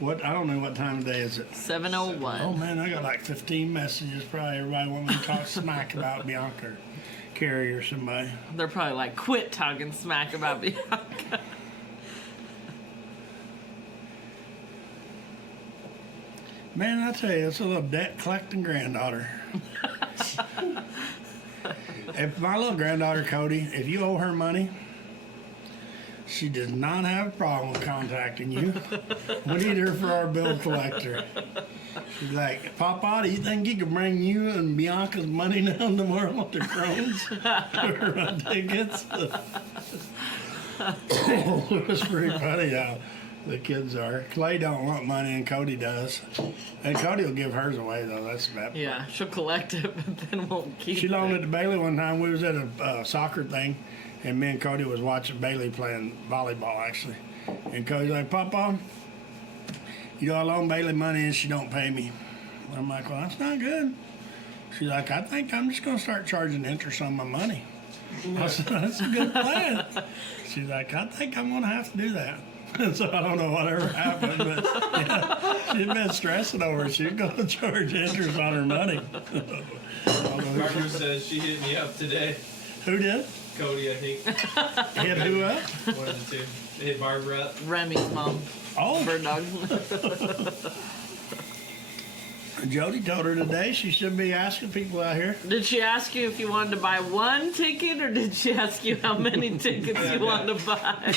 What? I don't know what time of day is it. 7:01. Oh man, I got like 15 messages. Probably everybody wanting me to talk smack about Bianca or Carrie or somebody. They're probably like, quit talking smack about Bianca. Man, I tell you, it's a little debt collecting granddaughter. If my little granddaughter Cody, if you owe her money, she does not have a problem with contacting you. We need her for our bill collector. She's like, Papa, do you think you could bring you and Bianca's money down tomorrow to Crohn's for my tickets? It's pretty funny how the kids are. Clay don't want money and Cody does. And Cody will give hers away though. That's bad. Yeah, she'll collect it, but then won't keep She loaned it. it to Bailey one time. We was at a soccer thing, and me and Cody was watching Bailey playing volleyball actually. And Cody's like, Papa, you know I loan Bailey money and she don't pay me. I'm like, well, that's not good. She's like, I think I'm just gonna start charging interest on my money. I said, that's a good plan. She's like, I think I'm gonna have to do that. So I don't know whatever happened, but yeah, she's been stressing over it. She's going to charge interest on her money. Margaret says she hit me up today. Who did? Cody, I think. Hit who up? One of the two. They hit Barbara up. Remy's mom. Oh, Bird dog. Jody told her today she should be asking people out here. Did she ask you if you wanted to buy one ticket, or did she ask you how many tickets you wanted to buy?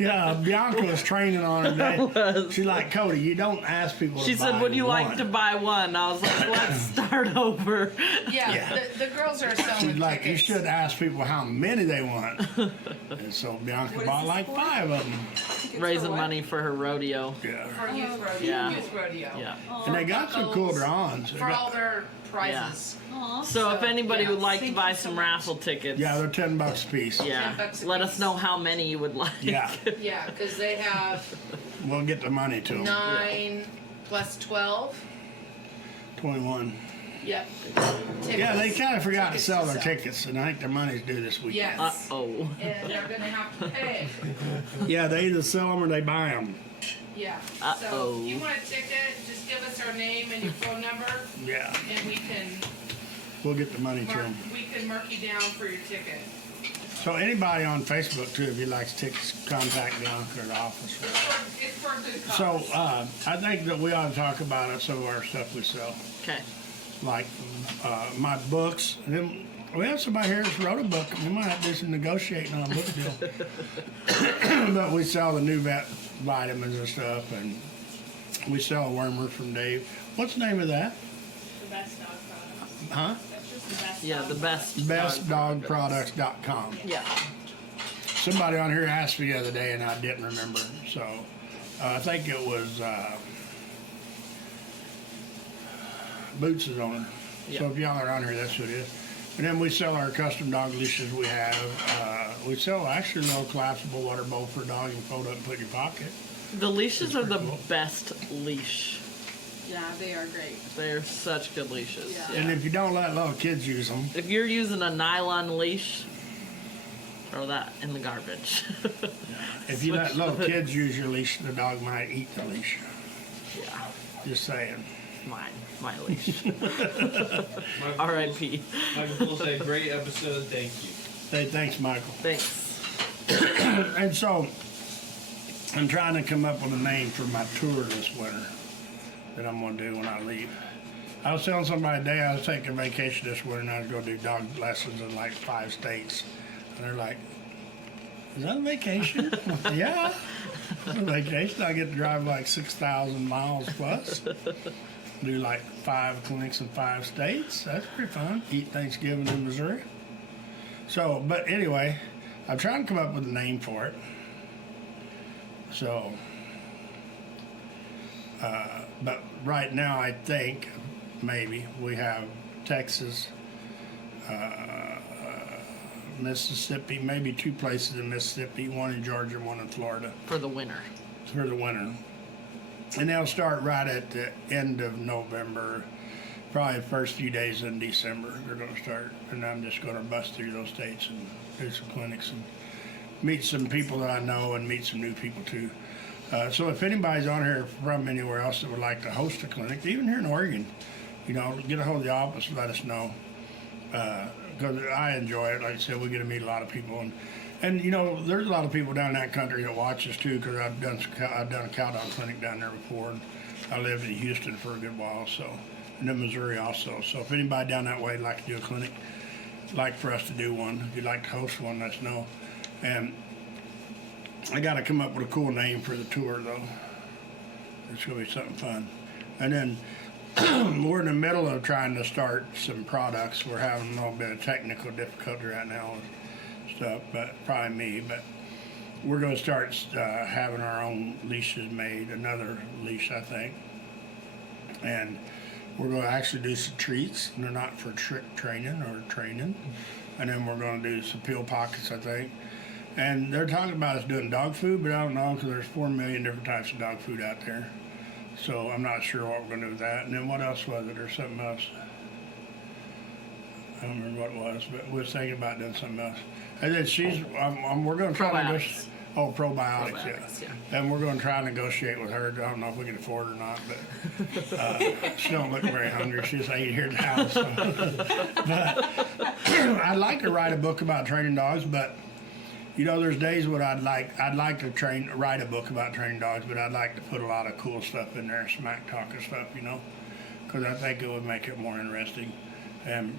Yeah, Bianca was training on her today. She's like, Cody, you don't ask people She to said, buy would you like one." to buy one? I was like, let's start over. Yeah, Yeah. The girls are selling She's like, you tickets. should ask people how many they want. And so Bianca What is bought this like for? 5 of them. Tickets Raising for what? money for her rodeo. Yeah. For youth rodeo. Yeah. Youth rodeo. Yeah. And they got some cool drawings. They For all got- their prizes. Aw. So if anybody yeah. would like to Thank buy you so some much. raffle tickets, Yeah, they're $10 a piece. yeah, $10 a let us piece. know how many you would like. Yeah. Yeah, because they have We'll get the money to them. 9 plus 12. 21. Yep. Yeah, they kind of forgot to Tickets sell to their sell. tickets, and I think their money's due this week. Yes. Uh-oh. And they're gonna have to pay. Yeah, they either sell them or they buy them. Yeah. So Uh-oh. if you want a ticket, just give us our name and your phone number, Yeah, and we can we'll get the money to mark, them. we can mark you down for your ticket. So anybody on Facebook too, if you likes tickets, contact Bianca at the office. It's for a good So cause. I think that we ought to talk about some of our stuff we sell, Okay. like my books. And then we have somebody here that's wrote a book. We might have to do some negotiating on a book deal. But we sell the new vet vitamins and stuff, and we sell a wormer from Dave. What's the name of that? The best dog products. Huh? That's just the best. Yeah, dog the best. BestDogProducts.com. Yeah. Somebody on here asked me the other day, and I didn't remember. So I think it was Boots is on it. So Yeah. if y'all are on here, that's who it is. And then we sell our custom dog leashes we have. We sell actually a little collapsible water bowl for a dog you can fold up and put in your pocket. The leashes are the pretty cool. best leash. Yeah, they are great. They're such good leashes. Yeah. And if you don't let little kids use them, If you're using a nylon leash, throw that in the garbage. if you let little kids use your leash, the dog might eat the leash. Yeah, Just saying. my leash. Michael R.I.P. Michael Poole said, great episode, thank you. Hey, thanks, Michael. Thanks. And so, I'm trying to come up with a name for my tour this winter that I'm going to do when I leave. I was telling somebody today I was taking vacation this winter and I was going to do dog lessons in like 5 states. And they're like, is that a vacation? I'm like, yeah, it's a vacation. I get to drive like 6,000 miles plus. Do like 5 clinics in 5 states. That's pretty fun. Eat Thanksgiving in Missouri. So, but anyway, I'm trying to come up with a name for it. So, but right now I think maybe we have Texas, Mississippi, maybe 2 places in Mississippi, 1 in Georgia, 1 in Florida For the winter. for the winter. And they'll start right at the end of November, probably the first few days in December. They're going to start, and I'm just going to bust through those states and do some clinics and meet some people that I know and meet some new people too. So if anybody's on here from anywhere else that would like to host a clinic, even here in Oregon, you know, get a hold of the office, let us know. Because I enjoy it. Like I said, we get to meet a lot of people, and you know, there's a lot of people down in that country that watch us too. Because I've done a cow dog clinic down there before, and I lived in Houston for a good while, so, and in Missouri also. So if anybody down that way would like to do a clinic, like for us to do one, if you'd like to host one, let us know. And I got to come up with a cool name for the tour though. It's gonna be something fun, and then. We're in the middle of trying to start some products. We're having a little bit of technical difficulty right now with stuff, but probably me. But we're going to start having our own leashes made, another leash, I think. And we're going to actually do some treats. They're not for trick training or training. And then we're going to do some peel pockets, I think. And they're talking about us doing dog food, but I don't know because there's 4 million different types of dog food out there. So I'm not sure what we're going to do with that. And then what else was it, or something else? I don't remember what it was, but we was thinking about doing something else. And then we're going to try to Probiotics. Probiotics, Probiotics, yeah. And we're going to try and negotiate with her. I don't know if we can afford it or not, but she don't look very hungry. She just ate here at the house. So. But I'd like to write a book about training dogs, but you know, there's days when I'd like to write a book about training dogs, but I'd like to put a lot of cool stuff in there, smack talk and stuff, you know, because I think it would make it more interesting. And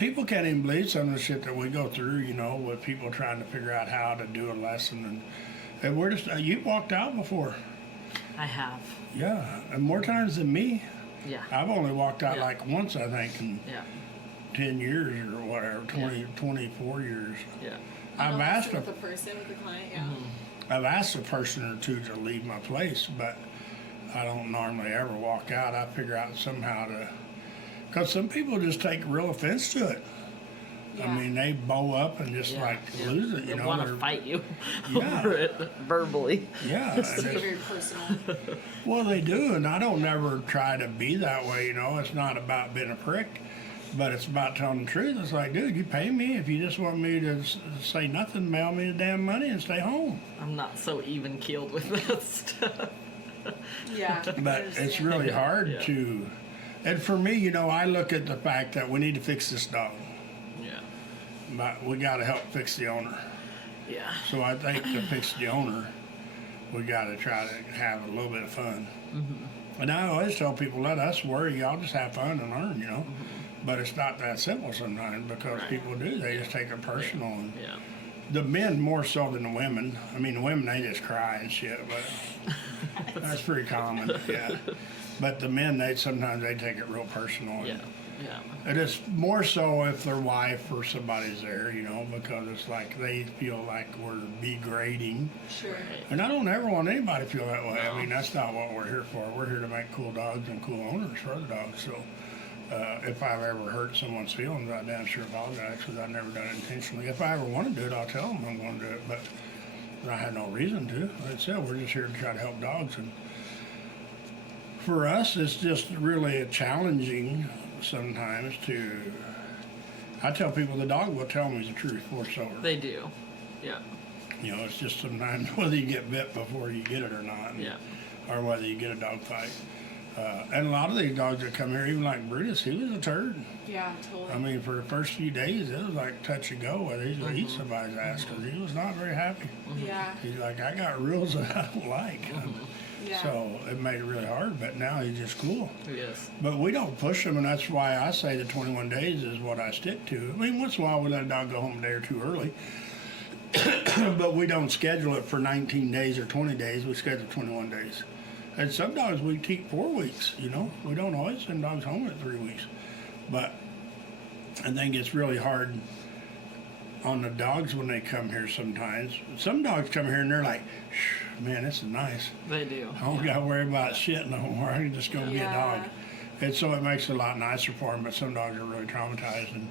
people can't even believe some of the shit that we go through, you know, with people trying to figure out how to do a lesson. And we're just, you've walked out before. I have. Yeah, and more times than me. Yeah. I've only walked out like once, I think, in Yeah. 10 years or whatever, 24 years. Yeah. I've asked with the person, with the client, yeah. I've asked a person or two to leave my place, but I don't normally ever walk out. I figure out somehow because some people just take real offense to it. Yeah. I mean, they bow up and just lose it, you They know. want to fight you Yeah. over it verbally. Yeah. It's very personal. Well, they do, and I don't never try to be that way, you know. It's not about being a prick, but it's about telling the truth. It's like, dude, you pay me. If you just want me to say nothing, mail me the damn money and stay home. I'm not so even keeled with that stuff. Yeah. But it's really hard to, and for me, you know, I look at the fact that we need to fix this dog, Yeah. but we got to help fix the owner. Yeah. So I think to fix the owner, we got to try to have a little bit of fun. Mm-hmm. And I always tell people, let us worry, y'all just have fun and learn, you know. Mm-hmm. But it's not that simple sometimes because people do. They just take it personal. And Yeah. the men more so than the women. I mean, the women, they just cry and shit, but that's pretty common, yeah. But the men, sometimes they take it real personal. Yeah. Yeah. And it's more so if their wife or somebody's there, you know, because it's like they feel like we're degrading. Sure. And I don't ever want anybody to feel that way. No. I mean, that's not what we're here for. We're here to make cool dogs and cool owners for the dogs. So if I've ever hurt someone's feelings, I damn sure apologize because I've never done it intentionally. If I ever want to do it, I'll tell them I'm going to do it. But I had no reason to. Like I said, we're just here to try to help dogs. And for us, it's just really challenging sometimes to. I tell people the dog will tell me the truth before it's over. They do. Yeah. You know, it's just sometimes whether you get bit before you get it or not. Yeah. Or whether you get a dog fight. And a lot of these dogs that come here, even like Brutus, he was a turd. Yeah, totally. I mean, for the first few days, it was like touch and go whether he's going to eat somebody's ass because he was not very happy. Yeah. He's like, I got rules that I don't like. Yeah. So it made it really hard, but now he's just cool. Yes. But we don't push him, and that's why I say the 21 days is what I stick to. I mean, once in a while we let a dog go home a day or two early, but we don't schedule it for 19 days or 20 days. We schedule 21 days. And some dogs we keep 4 weeks, you know. We don't always send dogs home at 3 weeks. But I think it's really hard on the dogs when they come here sometimes. Some dogs come here and they're like, man, this is nice. They do. I don't got to worry about shit no more. I can just go be a dog. And so it makes it a lot nicer for them, but some dogs are really traumatized. And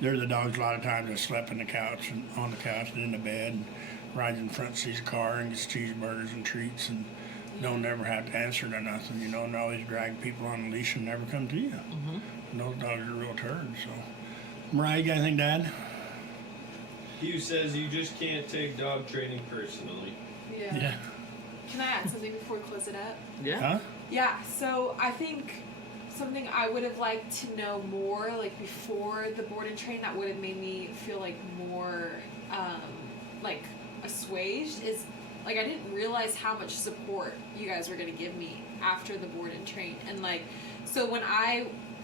they're the dogs a lot of times that slept in the couch and on the couch and in the bed and rides in the front seat of the car and gets cheeseburgers and treats and don't never have to answer to nothing, you know, and always drag people on a leash and never come to you. And those dogs are real turds. So, Mariah, you got anything to add? Hugh says you just can't take dog training personally. Yeah. Can I add something before we close it up? Yeah. Huh? Yeah, so I think something I would have liked to know more, like before the board and train, that would have made me feel like more, like assuaged, is like I didn't realize how much support you guys were gonna give me after the board and train. And like, so when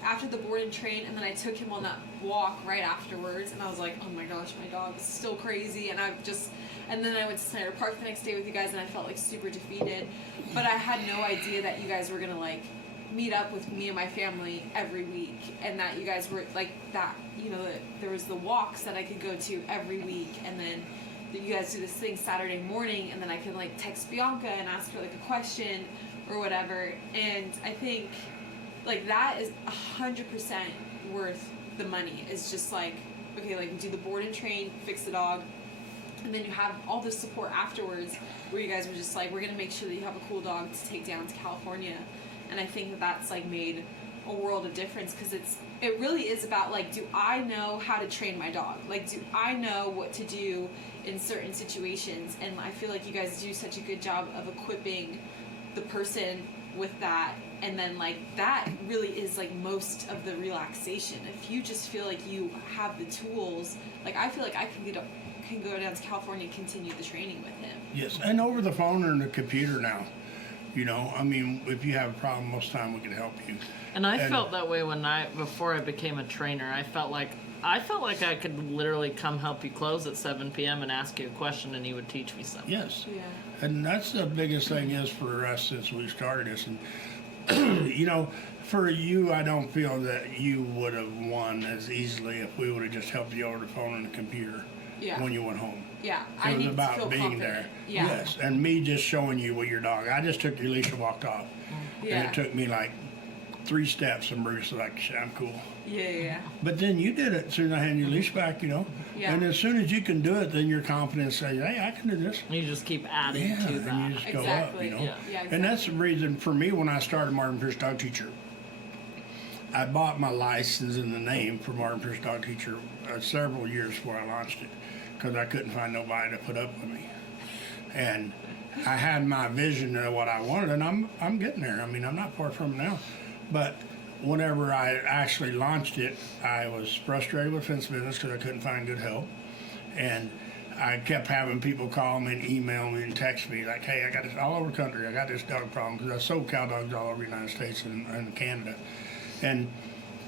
after the board and train, and then I took him on that walk right afterwards, and I was like, oh my gosh, my dog is still crazy, and and then I went to Snyder Park the next day with you guys, and I felt like super defeated, but I had no idea that you guys were gonna like meet up with me and my family every week, and that you guys were like that, you know, that there was the walks that I could go to every week, and then that you guys do this thing Saturday morning, and then I could like text Bianca and ask her like a question or whatever. And I think like that is 100% worth the money. It's just like, okay, like we do the board and train, fix the dog, and then you have all this support afterwards where you guys were just like, we're gonna make sure that you have a cool dog to take down to California. And I think that that's like made a world of difference, because it really is about like, do I know how to train my dog? Like, do I know what to do in certain situations? And I feel like you guys do such a good job of equipping the person with that. And then like that really is like most of the relaxation. If you just feel like you have the tools, like I feel like I can go down to California and continue the training with him. Yes, and over the phone or in the computer now. You know, I mean, if you have a problem, most of the time we can help you. And I felt that way before I became a trainer. I felt like I could literally come help you close at 7 p.m. and ask you a question, and you would teach me something. Yes. Yeah. And that's the biggest thing is for us since we started this. And, you know, for you, I don't feel that you would have won as easily if we would have just helped you over the phone and the computer when you went home. Yeah, It was about being there. Yeah. Yes, and me just showing you what your dog. I just took your leash and walked off. Yeah. And it took me like 3 steps, and Brutus was like, I'm cool. Yeah. But then you did it as soon as I had your leash back, you know? Yeah. And as soon as you can do it, then your confidence says, hey, I can do this. You just keep adding to And that. you just go up, Exactly. you know? Yeah. Yeah, And that's the reason for me when I started Marvin Pierce Dog Teacher. I bought my license and the name for Marvin Pierce Dog Teacher several years before I launched it, because I couldn't find nobody to put up with me. And I had my vision of what I wanted, and I'm getting there. I mean, I'm not far from it now. But whenever I actually launched it, I was frustrated with fence business because I couldn't find good help. And I kept having people call me and email me and text me like, hey, I got this all over the country. I got this dog problem, because I sold cow dogs all over the United States and Canada. And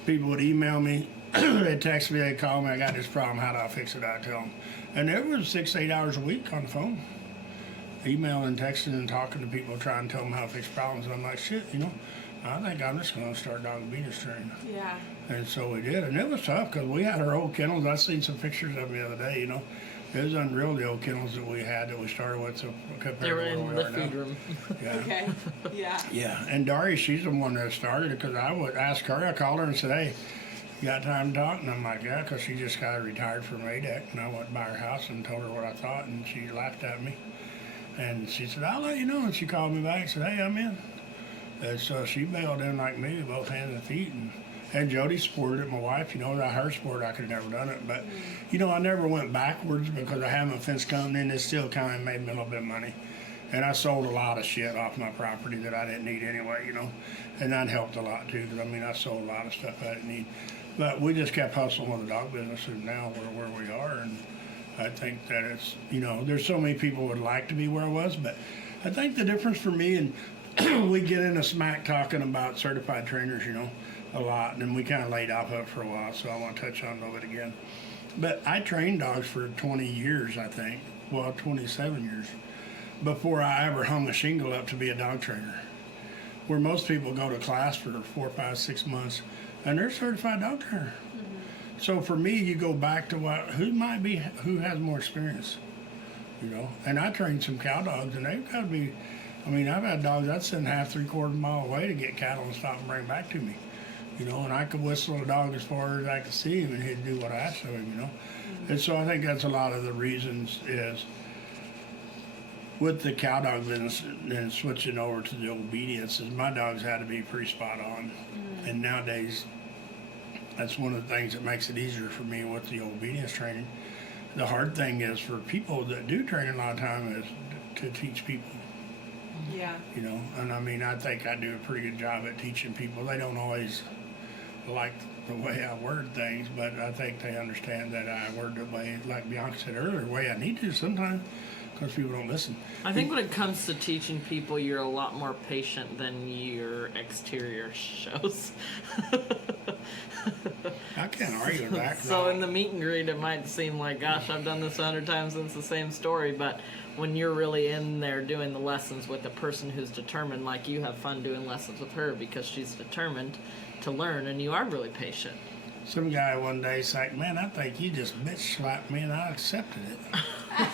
people would email me, they'd text me, they'd call me, I got this problem, how do I fix it? I'd tell them. And there was 6 to 8 hours a week on the phone, emailing, texting, and talking to people, trying to tell them how to fix problems. And I'm like, shit, you know, I think I'm just going to start dog obedience training. Yeah. And so we did, and it was tough because we had our old kennels. I seen some pictures of them the other day, you know. It was unreal, the old kennels that we had that we started with, so compared They were to where in we the are feed now. room. Yeah. Okay. Yeah. Yeah, and Daria, she's the one that started it, because I would ask her, I called her and said, hey, you got time to talk? And I'm like, yeah, because she just got retired from ADEC, and I went by her house and told her what I thought, and she laughed at me. And she said, I'll let you know. And she called me back and said, hey, I'm in. And so she bailed in like me, both hands and feet. And Jody supported it, my wife, you know, without her support, I could have never done it. But, you know, I never went backwards because I have a fence company, and it still kind of made me a little bit of money. And I sold a lot of shit off my property that I didn't need anyway, you know. And that helped a lot, too, because, I mean, I sold a lot of stuff I didn't need. But we just kept hustling with the dog business, and now we're where we are. And I think that it's, you know, there's so many people would like to be where I was, but I think the difference for me, and we get into smack talking about certified trainers, you know, a lot, and then we kind of laid off of it for a while, so I want to touch on it a little bit again. But I trained dogs for 20 years, I think, well, 27 years, before I ever hung a shingle up to be a dog trainer. Where most people go to class for 4, 5, 6 months, and they're a certified dog trainer. So for me, you go back to who has more experience, you know. And I trained some cow dogs, and they've got to be. I mean, I've had dogs I'd send half, 3/4 mile away to get cattle and stop and bring back to me, you know. And I could whistle a dog as far as I could see him, and he'd do what I asked of him, you know. And so I think that's a lot of the reasons is with the cow dog business and switching over to the obedience is my dogs had to be pretty spot on, and nowadays. That's one of the things that makes it easier for me with the obedience training. The hard thing is for people that do training a lot of time is to teach people, Yeah. you know. And I mean, I think I do a pretty good job at teaching people. They don't always like the way I word things, but I think they understand that I word the way, like Bianca said earlier, the way I need to sometimes because people don't listen. I think when it comes to teaching people, you're a lot more patient than your exterior shows. I can't argue with that. So in the meet and greet, it might seem like, gosh, I've done this 100 times and it's the same story. But when you're really in there doing the lessons with a person who's determined, like you have fun doing lessons with her because she's determined to learn and you are really patient. Some guy one day said, "Man, I think you just bitch slapped me and I accepted it." I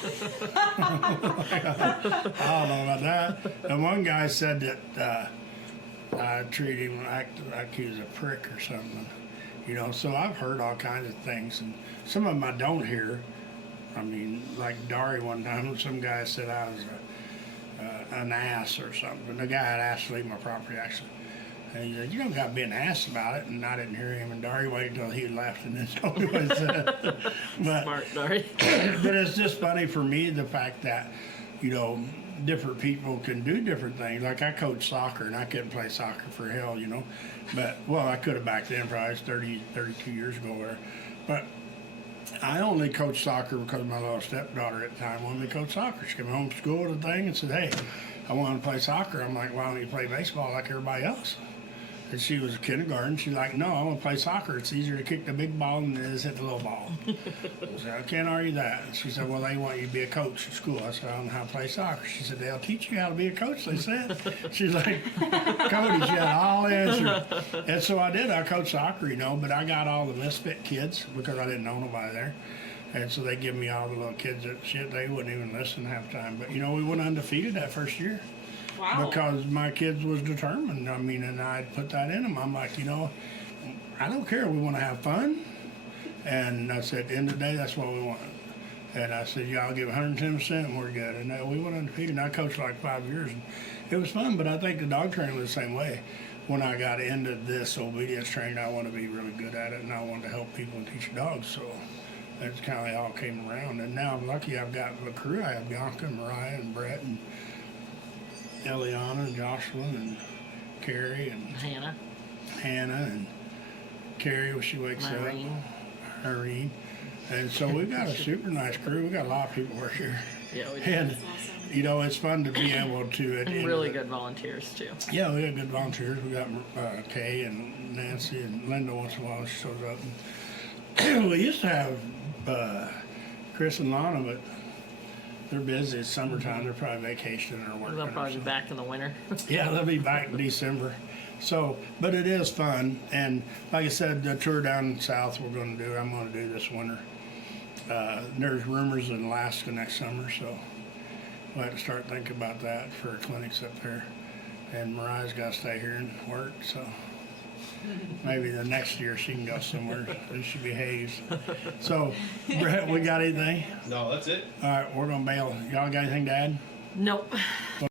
don't know about that. And one guy said that I treat him like he was a prick or something. You know, so I've heard all kinds of things, and some of them I don't hear. I mean, like Dari one time, some guy said I was an ass or something. The guy had asked to leave my property, actually. And he said, "You don't got to be an ass about it." And I didn't hear him. And Dari waited until he left and then told me what he said. But, Smart, Dari. but it's just funny for me, the fact that, you know, different people can do different things. Like I coached soccer and I couldn't play soccer for hell, you know. But, well, I could have back then, probably 32 years ago there. But I only coached soccer because my little stepdaughter at the time wanted me to coach soccer. She came home from school with a thing and said, "Hey, I want to play soccer." I'm like, "Why don't you play baseball like everybody else?" And she was in kindergarten. She's like, "No, I want to play soccer. It's easier to kick the big ball than it is hit the little ball." I said, "I can't argue that." And she said, "Well, they want you to be a coach at school." I said, "I don't know how to play soccer." She said, "They'll teach you how to be a coach," they said. She's like, Cody, she had all the answers. And so I did. I coached soccer, you know, but I got all the misfit kids because I didn't know nobody there. And so they give me all the little kids that shit, they wouldn't even listen half the time. But, you know, we went undefeated that first year. Wow. Because my kids was determined. I mean, and I put that in them. I'm like, you know, I don't care. We want to have fun. And I said, at the end of the day, that's what we want. And I said, y'all give 110% and we're good. And we went undefeated. And I coached like 5 years. And it was fun, but I think the dog training was the same way. When I got into this obedience training, I want to be really good at it. And I wanted to help people and teach dogs. So that's kind of how it all came around. And now I'm lucky I've got the crew. I have Bianca and Mariah and Brett and Eliana and Jocelyn and Carrie and Hannah and Carrie when she wakes Irene. up. Irene. And so we've got a super nice crew. We've got a lot of people work here. Yeah, we do. And, you know, it's fun to be able to... And really good volunteers, too. Yeah, we got good volunteers. We got Kay and Nancy and Linda once in a while. She shows up. And we used to have Chris and Lana, but they're busy. It's summertime. They're probably vacationing or working. They'll probably be back in the winter. Yeah, they'll be back in December. So, but it is fun. And like I said, the tour down south I'm going to do this winter. There's rumors in Alaska next summer, so we'll have to start thinking about that for clinics up there. And Mariah's got to stay here and work, so maybe the next year she can go somewhere and she behaves. So, Brett, we got anything? No, that's it. All right, we're going to bail. Y'all got anything to add? Nope.